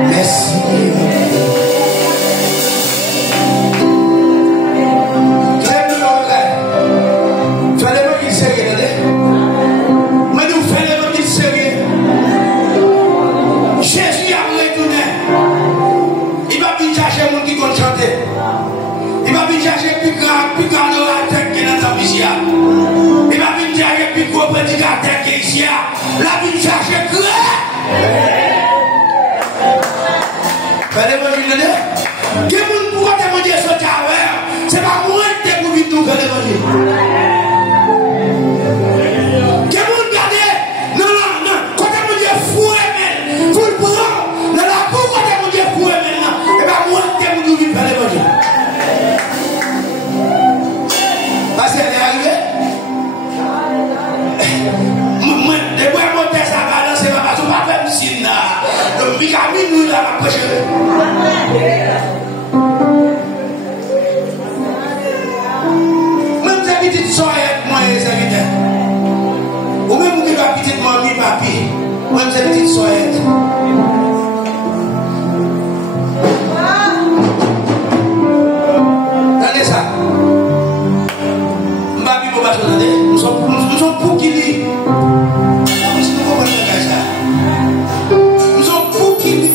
Merci. Jésus a retourné. Il va venir chercher les gens qui vont chanter. Il va venir chercher plus grand orateur qui est dans sa vie. Il va venir chercher plus gros prédicateur qui est ici. Il va venir chercher grand. Faites l'évangile. Qui vous pourra témoigner ce terrain? C'est pas moi qui vous dites tout faire l'évangile. Qui vous regardez? Non. Quand vous dites fou et vous le prenez dans la cour, quand vous dites fou et maintenant, et bien moi qui vous dites faire l'évangile. Parce qu'elle est arrivée. Moi, depuis que je monte sa balance, c'est pas parce que je ne vais pas faire le signe. Le bicamine, nous, là, ma prêche. Même si petite soeur est moi, les invités. Ou même si la petite mamie, papi. Même si petite soeur est. Regardez ça. Mbabi, vous attendez. Nous sommes pour qui dit. Nous sommes pour qui dit.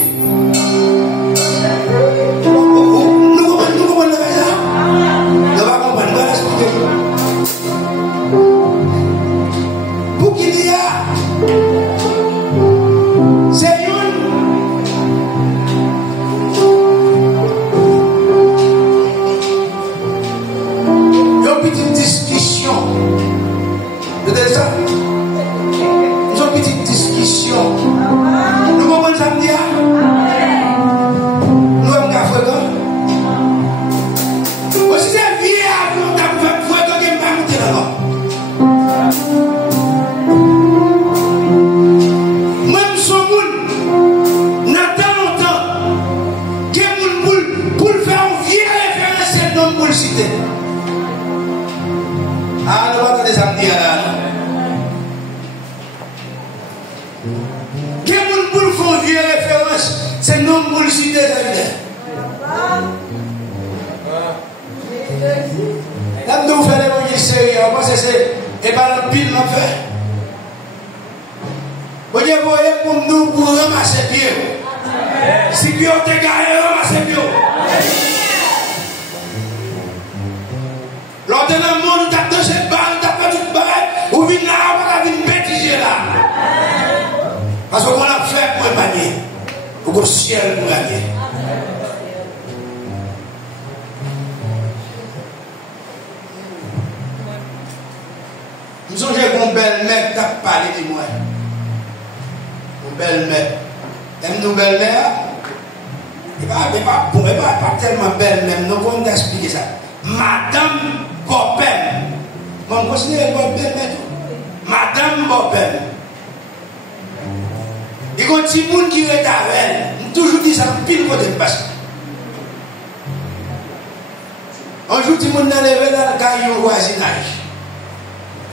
Parce qu'on a fait pour gagner, pour le ciel pour gagner. Nous sommes mon belle-mère qui a parlé de moi. Mon belle-mère. Aime nos belles-mères. Et pas tellement belle-mère. Nous allons expliquer ça. Madame Bopem. Bon, vous considérez votre belle-mère. Madame Bopem. Il y a un petit monde qui est à elle. Toujours dit ça, pile côté de passe. Un jour, tout le monde est levé dans le caillou au voisinage.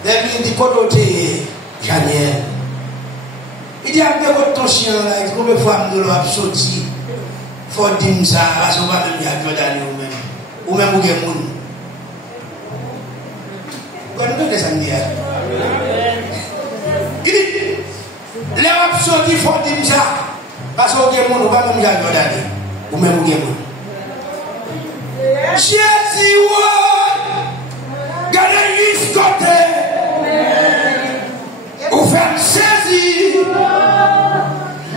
Il dit, côté Janiel. Il dit, après ton chien là, il dit, combien de fois nous l'avons sorti. Il faut dire ça, parce qu'on va même y aller ou même. Ou même où il y a des gens. Vous connaissez ça, il dit, les options qui font dire ça, parce qu'on y a des gens, on va même y aller ou même où il y a des gens. Jésus, gardez l'is côté. Ou faire saisir.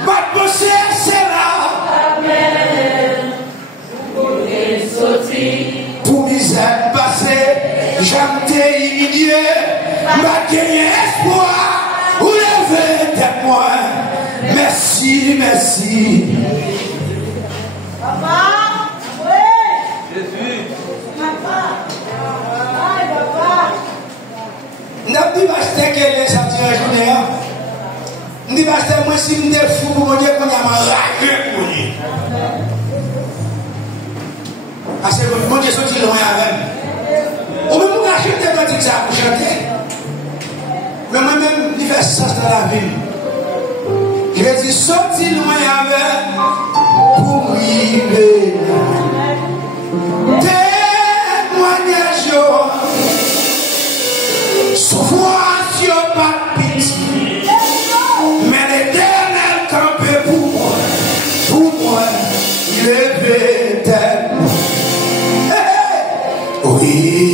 Pas de bosser, c'est là. Pour misère passée, j'aime humilié. Ma gagné espoir. Ou levez tête moi. Merci, merci. Papa. N'a pas pasteur qui est sorti en journée. Je dis, pasteur, moi, si je suis fou pour me dire qu'on a ma rage pour lui. Parce que mon Dieu sorti loin avec. Ou même, on a chanté quand il ça pour chanter. Mais moi-même, il fait sens dans la vie. Il va dire, sorti loin avec pour vivre. Témoignage, souffrance, y'a pas de pitié. Mais l'Éternel campé pour moi, il est vétérinaire. Oui,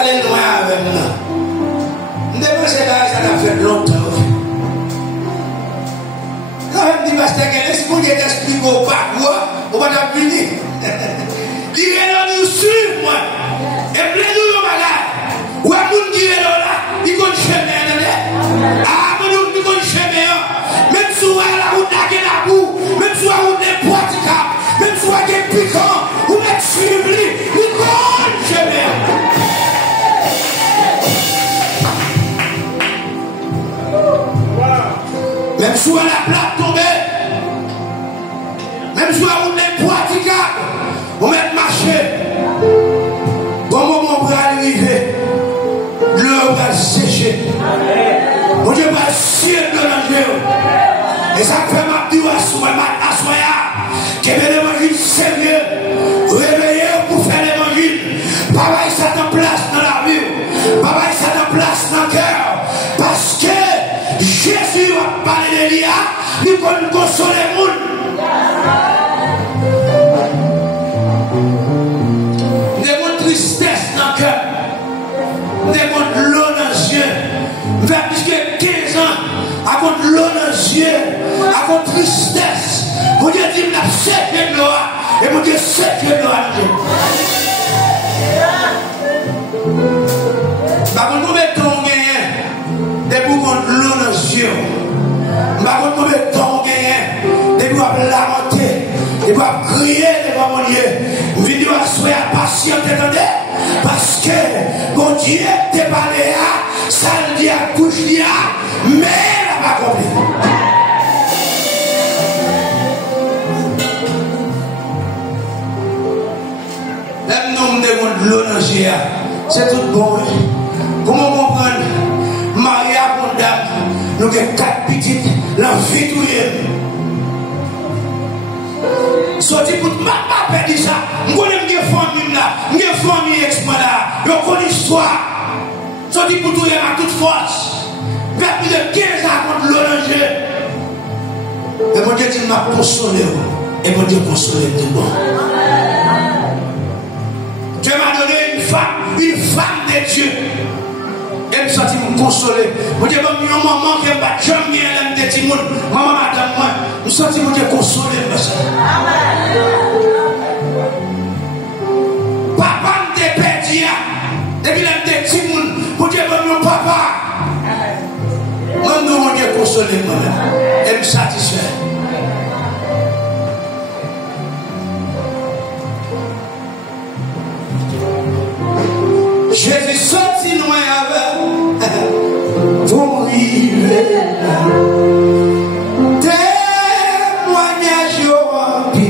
aller loin avec nous. Nous devons se faire ça fait longtemps. Quand même, dit pasteur, laisse-moi t'expliquer au parcours, on va t'appeler. Dis-le nous suivre, moi. Et plein de nous malades. Ou à mon dire là, il compte chemin. Ah, mon Dieu, il compte chemin. Même si on a la route à la boue, même si on a la route de praticable, même si on a des piquants, ou même suivre, il compte chemin. Même si on a la plaque tombée, même si on a la route de praticable, on met marcher. Bon moment pour arriver, l'eau va sécher. Mon Dieu va ciel de l'angèle. Et ça fait ma vie à soi, que l'évangile sérieux, réveillez pour faire l'évangile. Papa, ça te place dans la vie, papa, ça te place dans le cœur. Parce que Jésus a parlé d'Elia, il peut consoler le monde. Tristesse dans le cœur, démontre l'eau dans les yeux. Vers plus de 15 ans, à contre l'eau dans les yeux, à contre tristesse. Mon Dieu dit, il a 7 de Noah, et mon Dieu 7 de Noah. Par contre, combien de temps on gagne, depuis contre l'eau dans les yeux. Par contre, combien de temps on gagne, depuis qu'on lamenter, depuis qu'on crier devant mon Dieu. Vidéo à soyez patient, attendez, parce que mon Dieu te parlé à, ça le dit à couche dit à, mais il n'a pas compris. Même nous, nous devons de l'eau dans le ciel, c'est tout bon. Comment comprendre? Maria, mon dame, nous avons 4 petites, la vie tout est. Sorti pour ma papa dit ça. Je connais mes familles là, mes familles ex-moi là. Je connais l'histoire. Sorti pour tout à toute force. Vers plus de 15 ans contre l'oranger. Et mon Dieu dit m'a consolé. Et mon Dieu consolé tout le monde. Dieu m'a donné une femme de Dieu. Et me sorti me consoler. Mon Dieu m'a mis un moment qui m'a jamais l'aime de Timon. Maman madame moi. Me sorti mon Dieu consoler. Papa me perdu. Depuis l'aime de Timon. Mon Dieu m'a mis un papa. Mon Dieu consoler moi-même. Et me satisfait. Jésus sorti loin avec pour arriver là. Témoignage rempli,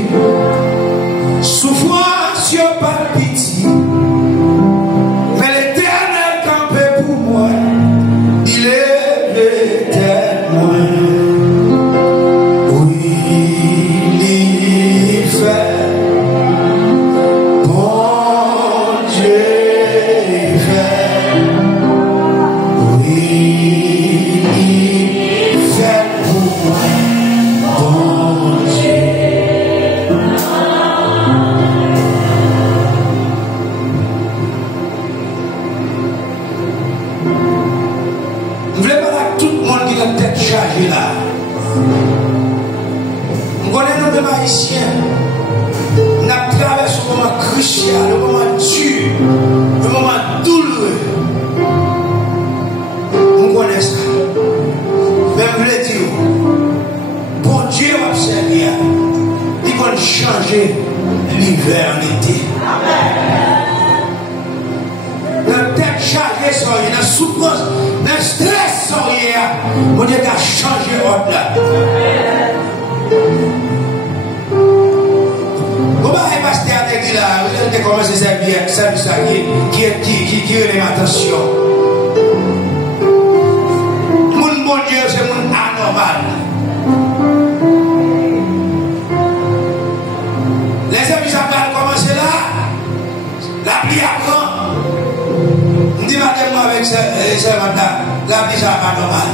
souffrance pas pitié. Mais l'Éternel campait pour moi, il est l'éternel. Oui, il fait. Là. On connaît nos deux haïtiens. On a traversé un moment crucial, un moment dur, un moment douloureux. On connaît ça. Mais je voulais dire, bon Dieu va servir. Il va changer l'hiver en été. La tête chargée sur rien, la souffrance, le stress sur rien. Mon Dieu a changé l'ordre là. Comment est pasteur a dit là, vous avez commencé à servir ça qui est l'attention. Mon bon Dieu, c'est mon anormal. Les services à commencer là, la prière apprend. On dit madame avec ça, la vie ça pas normal.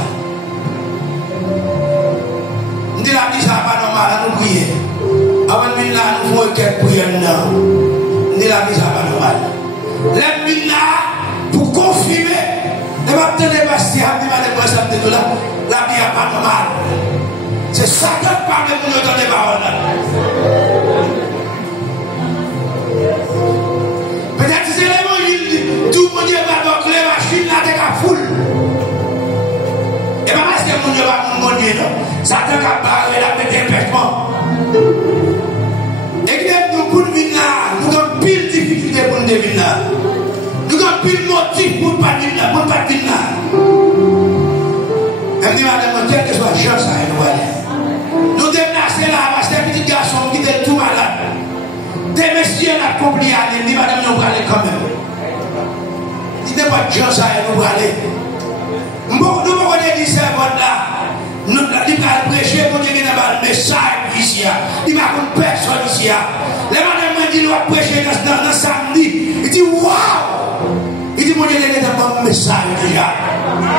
On dit la vie ça pas normal, nous prier. Avant de là, nous faisons quelques prières. On dit la vie ça pas normal. Les là, m'attendais pas si à dire de la vie n'est pas normale. C'est ça que parle pour nous dans les paroles. Peut-être que c'est l'évangile, tout le monde va donc les machines là, t'es qu'à foule. Et pas parce que mon Dieu va nous demander, non? Ça t'es qu'à barrer la tête imperfectement. Et que nous, pour nous venir là, nous avons pile de difficultés pour nous venir là. Nous avons pile de motifs pour ne pas venir là, pour ne pas venir là. Elle me dit, madame, quel que soit le genre, ça nous aller. Nous déplacer là, parce que ces petits garçons qui étaient tout malades. Des messieurs là, compliqués, elle me dit, madame, nous allons aller quand même. Il n'est pas de genre, ça nous aller. Nous avons dit, c'est là. Nous allons prêcher pour dire qu'il y a un message ici. Il n'y a pas personne ici. Les madame me dit, nous allons prêcher dans samedi. Il dit, waouh! Il dit, mon Dieu, il y a un message déjà.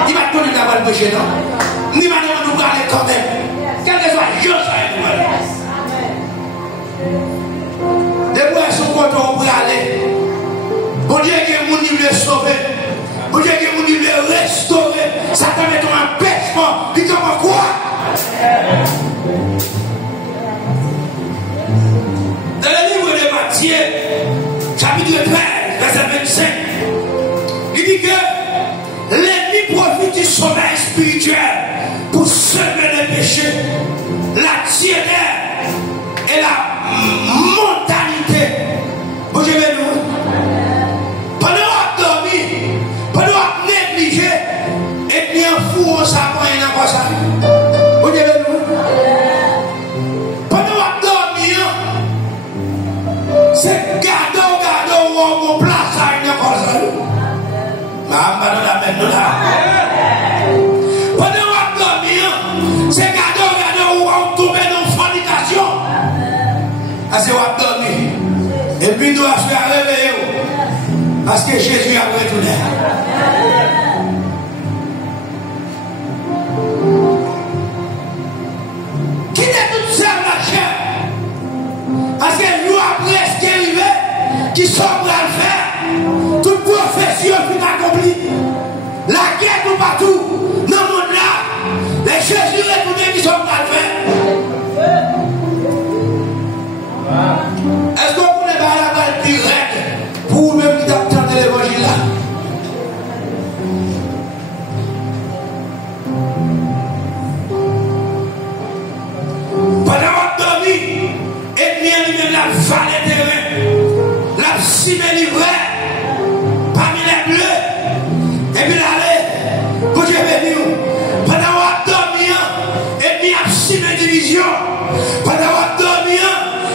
Il m'a donné d'avoir prêché, non? Ni madame, nous allons aller quand même. Quel que soit le jour, ça nous aller. Des fois, ils sont contents pour aller. Bon Dieu, que mon Dieu le sauver. Bon Dieu, que mon Dieu le restaurer. Ça te met un empêchement. Il dit, quoi? Dans le livre de Matthieu, chapitre 13, verset 25, il dit que l'ennemi profite du sommeil spirituel pour semer le péché, la tiédeur et la mondanité. Bon, je vais nous. Pendant qu'on a dormi, pendant qu'on a négligé, et puis un fou, on s'apprend, il n'y a pas ça. Bon, je vais nous. Pendant qu'on a dormi, c'est gado, on place, il n'y a pas ça. Maman, la même là. Pendant qu'on a dormi, c'est gado, on tombe dans fornication. C'est qu'on a dormi. Et puis nous allons se faire réveiller. Parce que Jésus a retourné. Quittez toute seule la chair. Parce que nous après ce qui est arrivé, qui sont prêts à le faire, toute profession fut accomplie. La guerre tout partout, dans le monde là, les Jésus retournés qui sont prêts à le faire. Est-ce qu'on connaît pas la balle directe pour même qui attendent l'évangile là? Pendant qu'on dormi, et bien lui-même la vallée terrain, la cime livrée, parmi les bleus, et puis l'aller, quand j'ai venu, pendant qu'on dormi, et bien la cime division, pendant qu'on dormi,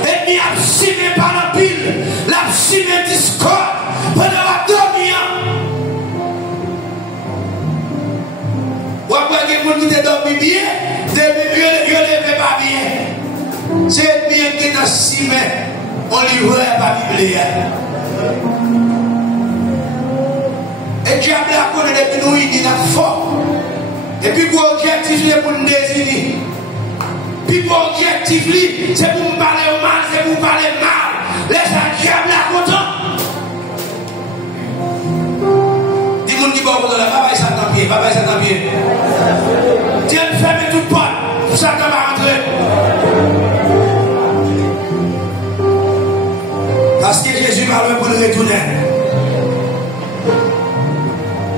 et bien la cime par la pile, la cime discorde, pendant qu'on dormi. Ou après que vous qui dormi bien, je ne levez pas bien. C'est bien que dans 6 mètres, on livrait pas Bible. Et diable a connu depuis nous, il dit fort. Et puis, pour objectif, c'est pour nous désigner. Puis, pour objectif, c'est pour nous parler au mal, c'est pour nous parler mal. Laisse un diable à content. Dis-moi, dis bon, papa, ça t'en pied, papa, ça t'en pied. Dieu ferme toute porte, tout ça va rentrer. Parce que Jésus parle pour le retourner.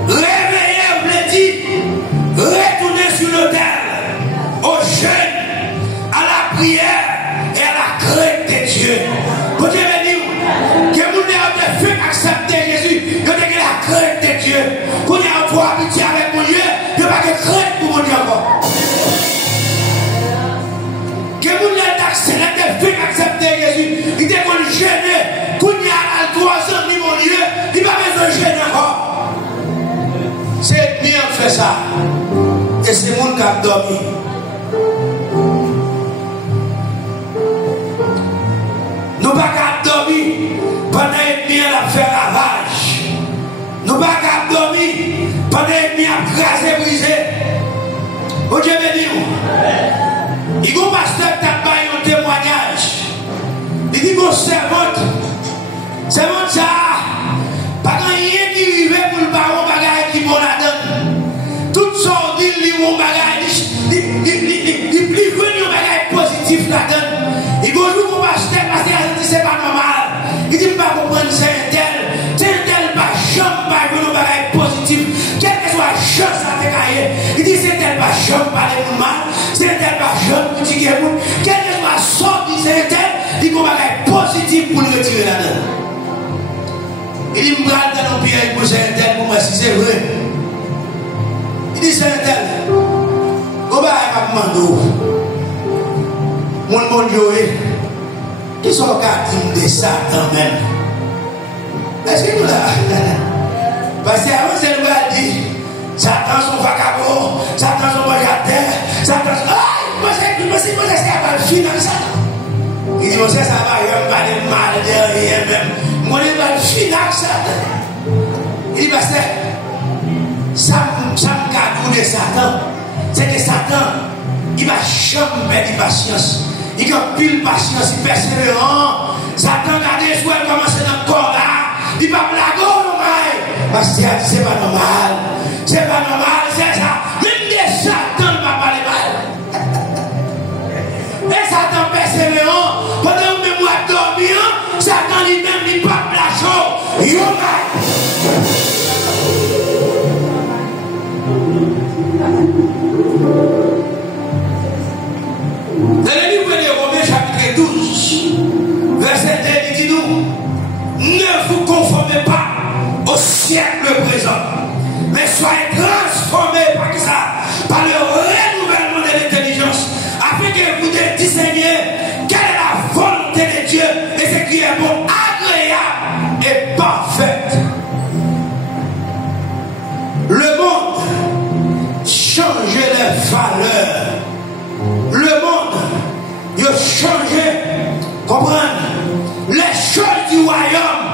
Réveillez, vous dit, retournez sur l'autel, au jeûne, à la prière et à la crainte de Dieu. Vous devez dire que vous n'avez fait accepter Jésus, vous avez la crainte de Dieu. Vous avez un droit habitué avec mon Dieu, vous n'avez pas de crainte pour mon Dieu encore. Que vous n'avez fait accepter Jésus, il dit qu'on gêne. Quand il y a 3 ans, mon Dieu, il va besoin de gêner encore. C'est bien fait ça. Et c'est le monde qui a dormi. Nous ne pouvons pas dormir pendant que bien la faire ravage. Nous ne pouvons pas dormir pendant que bien crasé, brisé. Vous Dieu me dit, il y a un pasteur qui a fait un témoignage. Il dit qu'on servante. C'est bon ça. Pas rien qui arrive pour le baron bagaille qui bon la donne. positif là-dedans. Il dit bonjour, pasteur, c'est pas normal. Il dit pas comprendre, c'est un tel, pas jamais pas de bagage positif. Quelle que soit la chance à te cahier. Il dit c'est tel, pas jamais parler de mal. C'est tel, pas jamais critiquer le monde. Quelle que soit la sorte, c'est tel, il dit qu'on bagage positif pour le retirer là-dedans. Il dit me garde dans nos pieds pour c'est un tel, pour moi si c'est vrai. Il dit c'est un tel. Comment va demander mon bon Dieu, qui sont gardés de Satan même. Est-ce que nous là? Parce que avant, c'est le dit Satan son vagabond, Satan son majataire, Satan son. Ah, moi, c'est pas le finance. Il dit, ça va, il va parler mal derrière même. Moi, il va le finance. Il dit, parce que ça me garde de Satan. C'est que Satan, il va jamais perdre patience. Il a pile patience, il persévérant. Satan a des joueurs commencé dans le corps là. Il va blaguer normal. Parce que c'est pas normal. C'est pas normal, c'est ça. Même des Satan ne va pas les mal. Et Satan persévérant. Pendant que moi dormir, Satan lui-même, il pas blaguer. Il va. Dans le livre de Romains chapitre 12, verset 1, il dit nous, ne vous conformez pas au siècle présent, mais soyez transformés par le renouvellement de l'intelligence, afin que vous discerniez quelle est la volonté de Dieu et ce qui est bon, agréable et parfait. Le monde change les valeurs. Le monde, il a changé, comprenez, les choses du royaume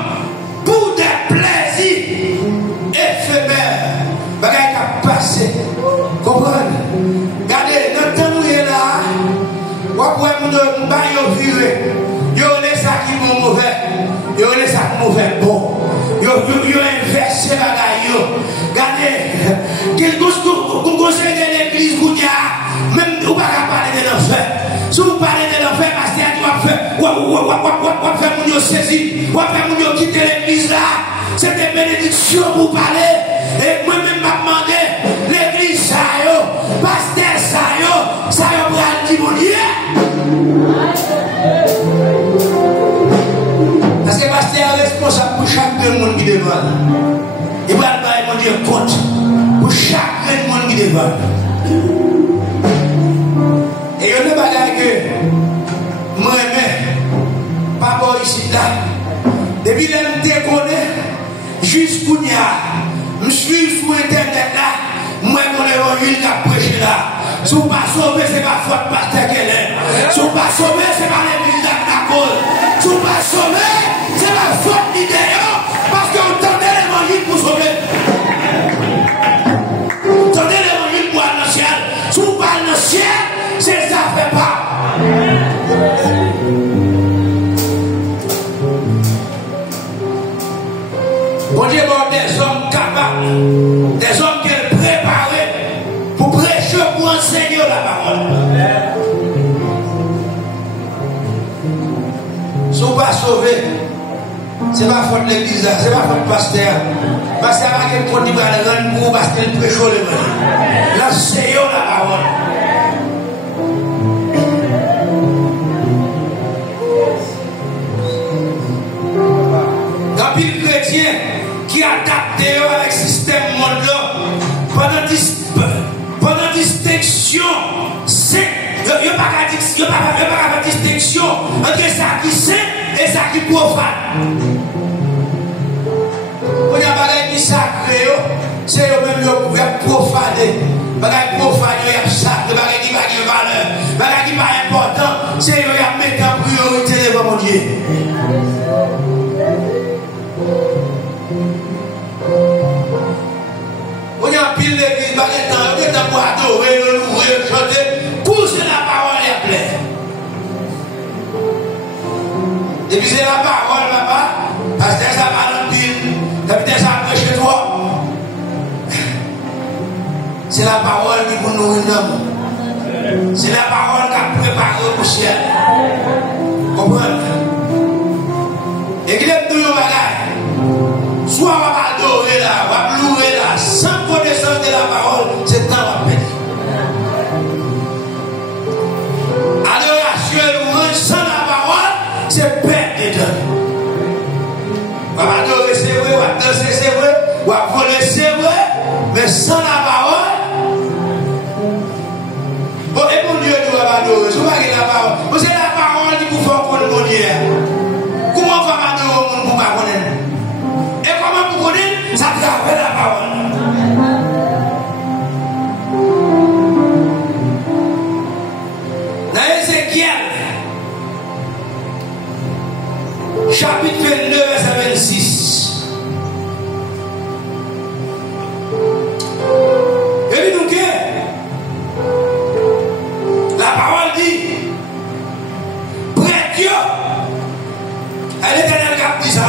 pour des plaisirs éphémères. Bagaille qui a passé, comprenez. Regardez, dans le temps où il est là, vous pouvez me dire, il y a ça qui est mauvais, il y a ça qui est mauvais bon. Il y a inversé la gaille. Regardez, quel conseil de l'église vous dit, même vous ne pouvez pas parler de l'enfer. Si vous parlez de l'enfer, parce que vous va faire mon saisir, vous va faire mon quitter l'église là. C'est des bénédictions pour parler. Et moi-même m'a demandé, l'église ça yo, pasteur ça yo, bral qui mon Dieu. Parce que pasteur est responsable pour chaque monde qui devant. Il va le mon Dieu compte pour chaque monde qui devant. Et il y a des bagages que moi pas bon ici là. Depuis que je me connais, jusqu'où il y a, je suis sur internet là, moi mon évangile qui a prêché là. Si vous ne pas sauver, ce n'est pas faute pasteur qu'elle est. Si vous ne pas sauver, ce n'est pas l'église la cause. Si vous ne pas sauver, ce n'est pas faute d'idée. Parce que vous tendez l'évangile pour sauver. Vous tendez l'évangile pour aller dans le ciel. Si vous parlez dans le ciel, c'est ça ne fait pas. Bon Dieu, des hommes capables, des hommes qui sont préparés pour prêcher, pour enseigner la parole. Si vous ne pas sauver, ce n'est pas faute de l'église, ce n'est pas faute du pasteur. Parce qu'il n'y a pas quelqu'un qui va le rendre pour parce qu'il prêche le l'enseigne la parole. Quand il chrétien qui adapte avec le système monde pendant distinction, il n'y a pas de distinction entre ça qui est saint et ça qui est profane. Il y a des qui sacré, c'est eux-mêmes qui ont profané. Les profanes, ils ont sacré, les qui n'ont pas de valeur, les qui n'ont pas important, c'est eux qui ont mis en priorité devant mon Dieu. On y a pile l'église, il y a pour adorer, louer, chanter, pousser la parole et plaire. Depuis c'est la parole, papa, parce que ça va dans le pile, depuis ça va chez toi. C'est la parole qui vous nourrit l'homme. C'est la parole qui a préparé au ciel. Comprenez? Et qu'il est tout le bagage. Soit on va adorer là, on va louer là, sans connaissance de la parole, c'est temps à péter. Adoration et louange sans la parole, c'est perdre de temps. On va adorer, c'est vrai, on va danser, c'est vrai, on va voler, c'est vrai, mais sans la parole. Bon, et mon Dieu, nous allons adorer, c'est pas la parole. C'est la parole qui vous fait connaître mon Dieu. Comment on va adorer au monde pour ne pas connaître? Et comment vous connaissez? Ça travers la parole. Dans Ézéchiel, chapitre 22, verset 26. Et dit nous que la parole dit, près Dieu, elle est l'éternel qui a dit ça.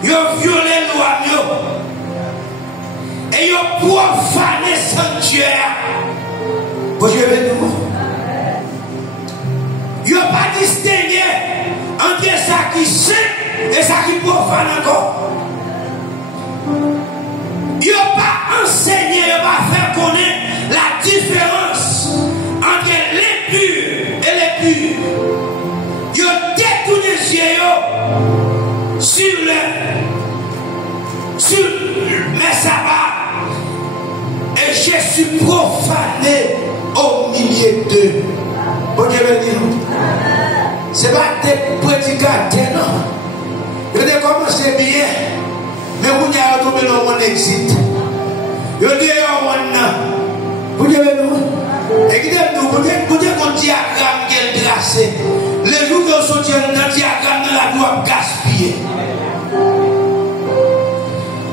Ils ont violé la loi, et ils ont profané le sanctuaire. Vous avez vu? Ils n'ont pas distingué entre ça qui saint et ça qui profane encore. Ils n'ont pas enseigné, ils n'ont pas fait connaître la différence entre l'impur et les purs. Ils ont détourné les yeux sur mes sabbats. Et je suis profané au milieu d'eux. Bon Dieu me dit, c'est pas des prédicateurs, non. Je dis commencé bien, mais vous n'avez pas trouvé dans mon exit. Je dis, vous Dieu me dit, et qui dit, vous dites qu'on diagramme qui est tracé. Les jours que vous sortez dans le diagramme, la doit gaspiller.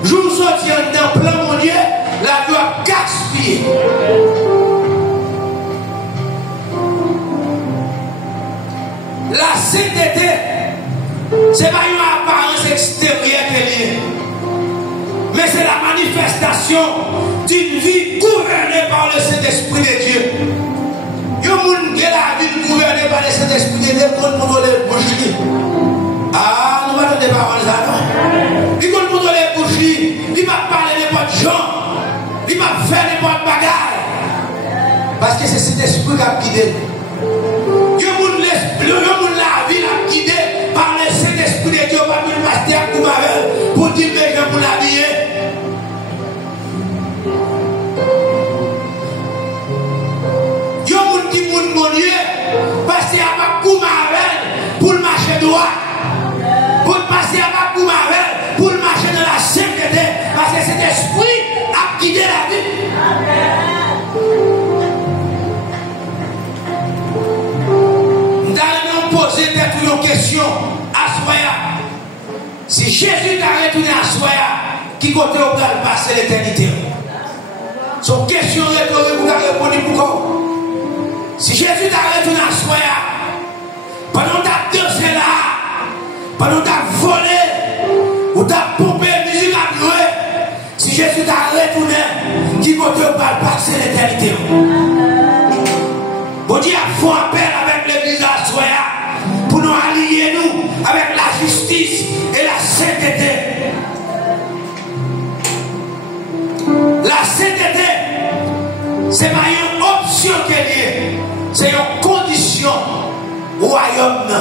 Jour sorti dans le plan mon Dieu, la doit gaspiller. La sainteté, ce n'est pas une apparence extérieure qu'elle est, mais c'est la manifestation d'une vie gouvernée par le Saint-Esprit de Dieu. Il y a des gens qui ont la vie gouvernée par le Saint-Esprit de Dieu, les gens qui ont les bouches. Ah, nous allons des paroles là, non? Il faut nous donner les bouches, il va parler n'importe gens, il va faire n'importe bagarre. Parce que c'est cet esprit qui a guidé. Il y a la vie guidée par le Saint-Esprit de Dieu, par le pasteur Koumarel, pour dire que je vous l'habiller. Il y a des gens qui m'ont demandé, parce qu'il y a pas Koumarel pour le marcher droit. Pour passer à Koumarel, pour le marcher dans la sainteté, parce que cet esprit a guidé la vie. Nous allons poser une question à Soya. Si Jésus t'a retourné à Soya, qui côté au bras passer l'éternité? Son question rhétorique, vous avez répondu pourquoi? Si Jésus t'a retourné à Soya, pendant ta dansé là, pendant ta volé, ou ta pompé musique à jouer, si Jésus t'a retourné, qui côté au bras passer l'éternité? Bon Dieu a fait appel avec l'église à Soya pour nous allier nous avec la justice et la sainteté. La sainteté, c'est pas une option qu'elle est, c'est une condition royaume.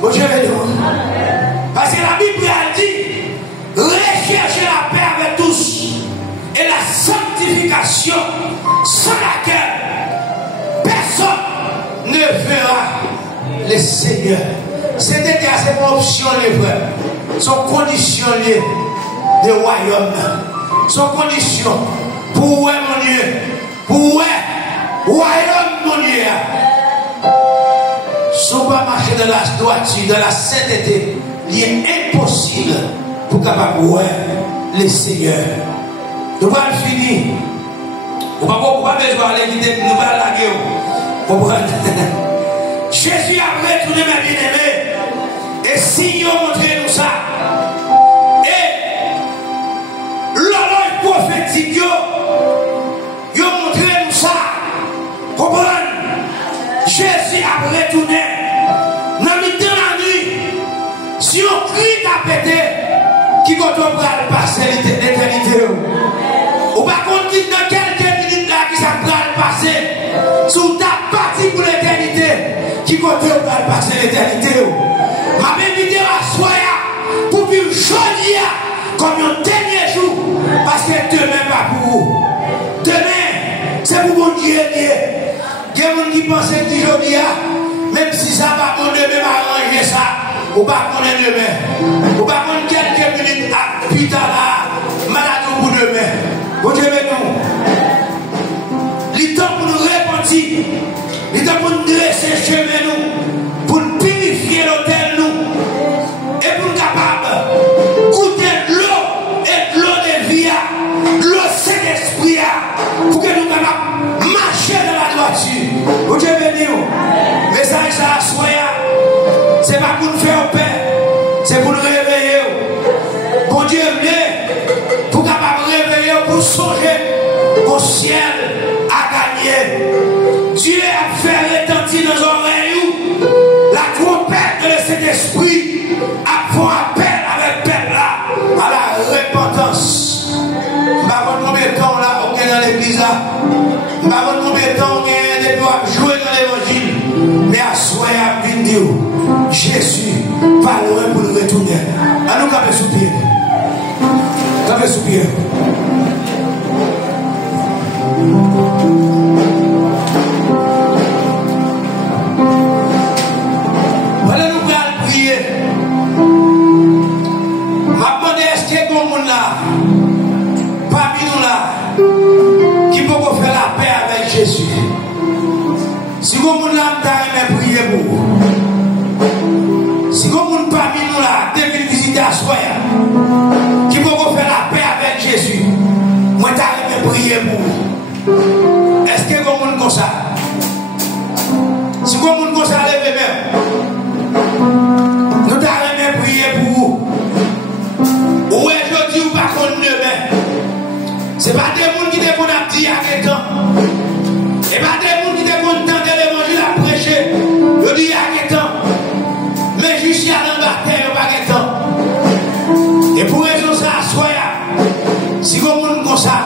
Bon Dieu veut dire. Parce que la Bible a dit, recherchez la paix avec tous et la sanctification sans laquelle personne ne verra le Seigneur. C'est-à-dire c'est une option les frères. Son condition liée de royaume. Son condition pour ouais mon Dieu. Pour ouais royaume mon Dieu. Si on va marcher dans la droiture, dans la sainteté, il est impossible pour capable voir le Seigneur. Nous allons finir. On va pas besoin d'aller guider, nous allons la guerre. Jésus a retourné mes bien-aimés. Et si ils ont montré nous ça, et l'horloge prophétique, ils ont montré nous ça, Si on crie à péter, qui va passer l'éternité? Ou par contre, qui dans quelques minutes là qui ça va passer, sous ta partie pour l'éternité, qui va passer l'éternité? Ma invité à soya pour vivre aujourd'hui comme un dernier jour, parce que demain pas pour vous. Demain, c'est pour mon Dieu. Il y a des gens qui pensent que aujourd'hui, même si ça va pour demain, arranger ça, ou pas connaître demain, ou pas connaître quelques minutes plus tard là, malade pour demain. Bon Dieu, nous, il est temps pour nous repentir, il est temps pour nous dresser chemin nous, pour purifier l'autel nous, et pour nous capables goûter de l'eau et de l'eau de vie, de l'eau Saint-Esprit, pour que nous capables marcher dans la droiture. Bon Dieu, nous, message à soya, c'est pas pour nous faire paix, c'est pour nous réveiller. Bon Dieu, pour capable réveiller, pour songer au ciel à gagner. Dieu a fait retentir dans nos oreilles la trompette de cet esprit a fait appel avec peuple là à la repentance. Je ne sais pas combien de temps là on est dans l'église là. Je ne sais pas combien de temps on est depuis jouer dans l'évangile. Mais à soi à venir, Jésus parlera pour nous retourner. À nous caper sous pied. Caper sous pied. Voilà, nous allons prier. Ma demande est-ce qu'il y a des gens là, parmi nous là, qui peuvent faire la paix avec Jésus? Si vous avez prié pour vous, si vous avez parmi nous là, devez visiter à Soya, qui peuvent faire la paix avec Jésus, moi t'arrête prier pour vous. Est-ce que vous avez comme ça? Si vous avez comme ça, levez même. Nous t'arrête prier pour vous. Ou aujourd'hui ou pas contre demain. Ce n'est pas des gens qui te font un petit à quel temps. Et pas des gens qui te font tenter l'évangile à prêcher. Je dis à quel temps. Mais jusqu'à l'embarquer, pas quel temps. Et pour raison ça, soyez. Si vous avez comme ça,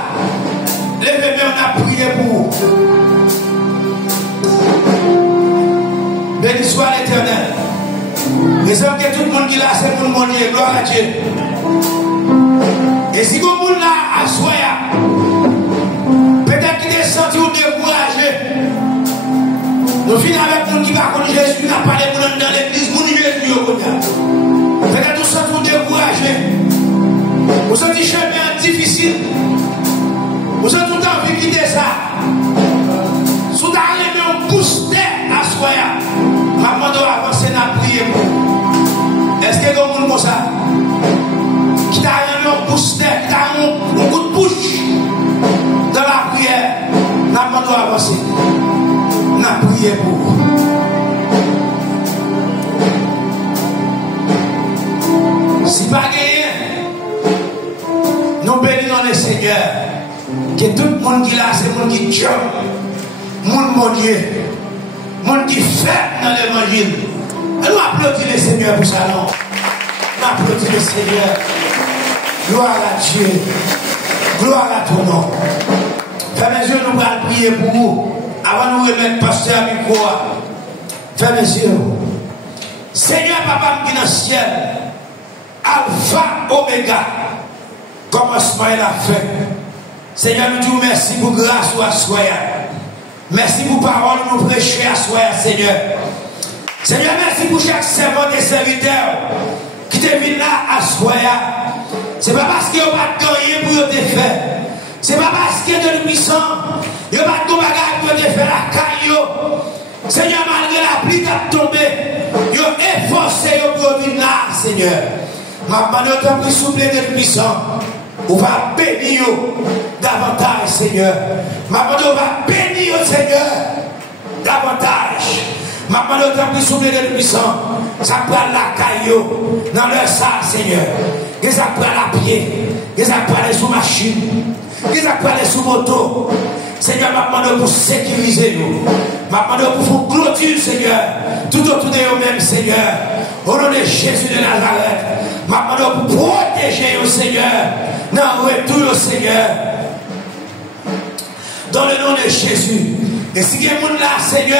levez-vous, on a prié pour vous. Béni soit l'Éternel. Mais c'est que tout le monde qui l'a, c'est pour mon Dieu. Gloire à Dieu. Et si vous avez là, à soyez. Peut-être qu'il est senti ou découragé. Nous finissons avec nous qui va connaître Jésus, qui n'a pas les gens dans l'église, nous Jésus au côté. Peut-être nous sommes découragé. Vous sentez chemin difficile. Vous avez tout envie de quitter ça. Si vous avez un booster à soya, maman doit avancer dans la prière. Est-ce que vous avez comme ça? Qui t'a un booster, qui t'a un coup de bouche dans la prière, maman doit avancer. Dans la prière pour vous. Si pas gagné, nous bénissons le Seigneur. Que tout le monde qui est là, c'est le monde qui joue. Mon Dieu. Le monde qui fait dans l'évangile. Et nous applaudissons le Seigneur pour ça, non? Nous applaudissons le Seigneur. Gloire à Dieu. Gloire à ton nom. Frères mes yeux, nous allons prier pour vous. Avant de nous remettre pasteur à micro. Frères mes yeux. Seigneur, papa, qui est dans le ciel. Alpha, Oméga. Commencement et la fin. Seigneur, nous disons merci pour grâce ou à soya. Merci pour parole que nous prêchons à soya, Seigneur. Seigneur, merci pour chaque servant et serviteur qui te vient là à soya. Ce n'est pas parce qu'il n'y a pas de gagné pour te faire. Ce n'est pas parce qu'il y a de puissant. Il n'y a pas de bagage pour te faire la caille. Seigneur, malgré la pluie qui a tombé, il a efforcé pour venir là, Seigneur. Ma demande t'a pris souple de puissant. On va bénir davantage, Seigneur. Ma demande on va bénir, Seigneur, davantage. Ma demande t'a pris souple de puissant. Ça prend la caillou dans leur salle, Seigneur. Et ça prend la pied. Et ça prend les sous-machines. Et ça prend les sous-motos. Seigneur, ma demande pour sécuriser nous. Ma demande pour faire clôture, Seigneur. Tout autour de nous-mêmes, Seigneur. Au nom de Jésus de Nazareth, ma demande pour protéger au Seigneur. Non, retour au Seigneur. Dans le nom de Jésus. Et si il y a des gens là, Seigneur,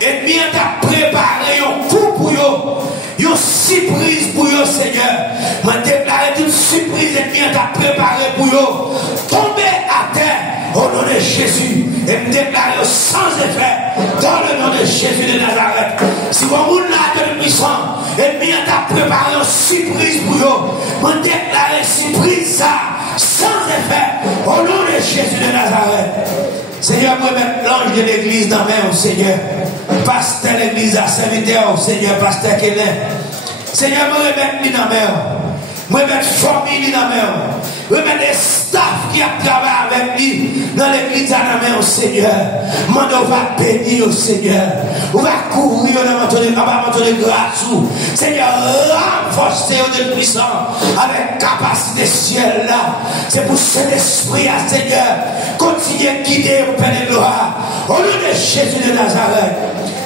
et bien t'a préparé un coup pour eux, une surprise pour eux, Seigneur. Je déclare une surprise et bien t'a préparé pour eux. Tomber à terre au nom de Jésus et me déclarer sans effet dans le nom de Jésus de Nazareth. Si vous avez là de puissant et bien t'a préparé une surprise pour eux, me déclarer surprise ça sans effet au nom de Jésus de Nazareth. Seigneur, moi mettre l'ange de l'église dans la main au Seigneur. Pasteur l'église à serviteur au Seigneur, pasteur qu'elle est. Seigneur, moi mettre lui dans la main. Moi mettre famille dans la main. Moi mettre les staff qui a travaillé avec lui dans l'église dans la main au Seigneur. Moi, on va bénir au Seigneur. On va courir dans de grâce. Seigneur, renforcer de puissant avec capacité ciel là. C'est pour cet esprit, Seigneur, continuer à guider au Père de gloire. Au nom de Jésus de Nazareth.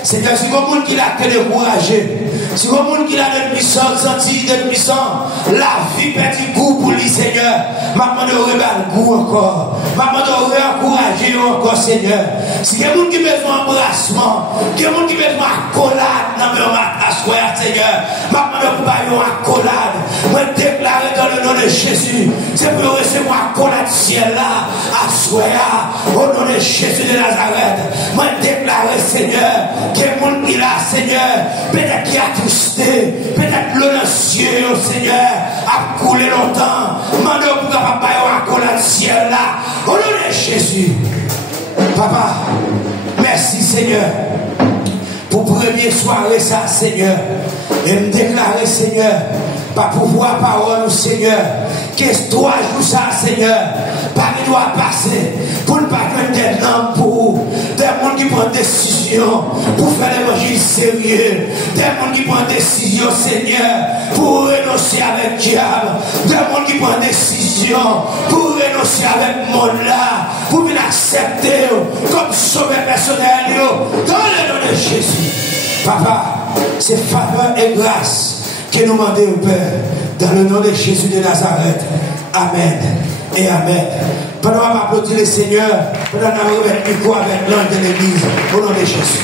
Seigneur, si vous monde qui l'a que découragé, si vous monde qui l'a de puissant, senti de puissant, la vie petit goût pour lui, Seigneur. Maman de rebelle goût encore. Maman de encourager encore, Seigneur. Si il y a des gens qui ont besoin d'embrassement, il y a des gens qui ont besoin d'accolade dans le matin, Seigneur. Maman de bailler accolade. Moi déclarer dans le nom de Jésus. C'est pour recevoir accolade ciel là, à soya, au nom de Jésus de Nazareth. Moi déclarer, Seigneur, qu'il y a des gens qui là, Seigneur, peut-être qui a twisté, peut-être le ciel, Seigneur, a coulé longtemps. Mando pour papa y accolade ciel là, au nom de Jésus. Papa, merci Seigneur pour première soirée ça, Seigneur. Et me déclarer, Seigneur, par pouvoir parole, Seigneur, qu'est-ce 3 jours ça, Seigneur, pas qu'il doit passer pour ne pas prendre des noms pour des gens qui prennent des décisions pour faire l'évangile sérieux, des gens qui prennent des décisions, Seigneur, pour renoncer avec diable, des gens qui prennent des décisions pour renoncer avec mon là, pour bien accepter comme sauveur personnel dans le nom de Jésus. Papa, c'est faveur et grâce que nous demandons au Père dans le nom de Jésus de Nazareth. Amen et Amen. Pendant qu'on va applaudir le Seigneur, pendant qu'on va remettre le micro avec l'ange de l'église, au nom de Jésus.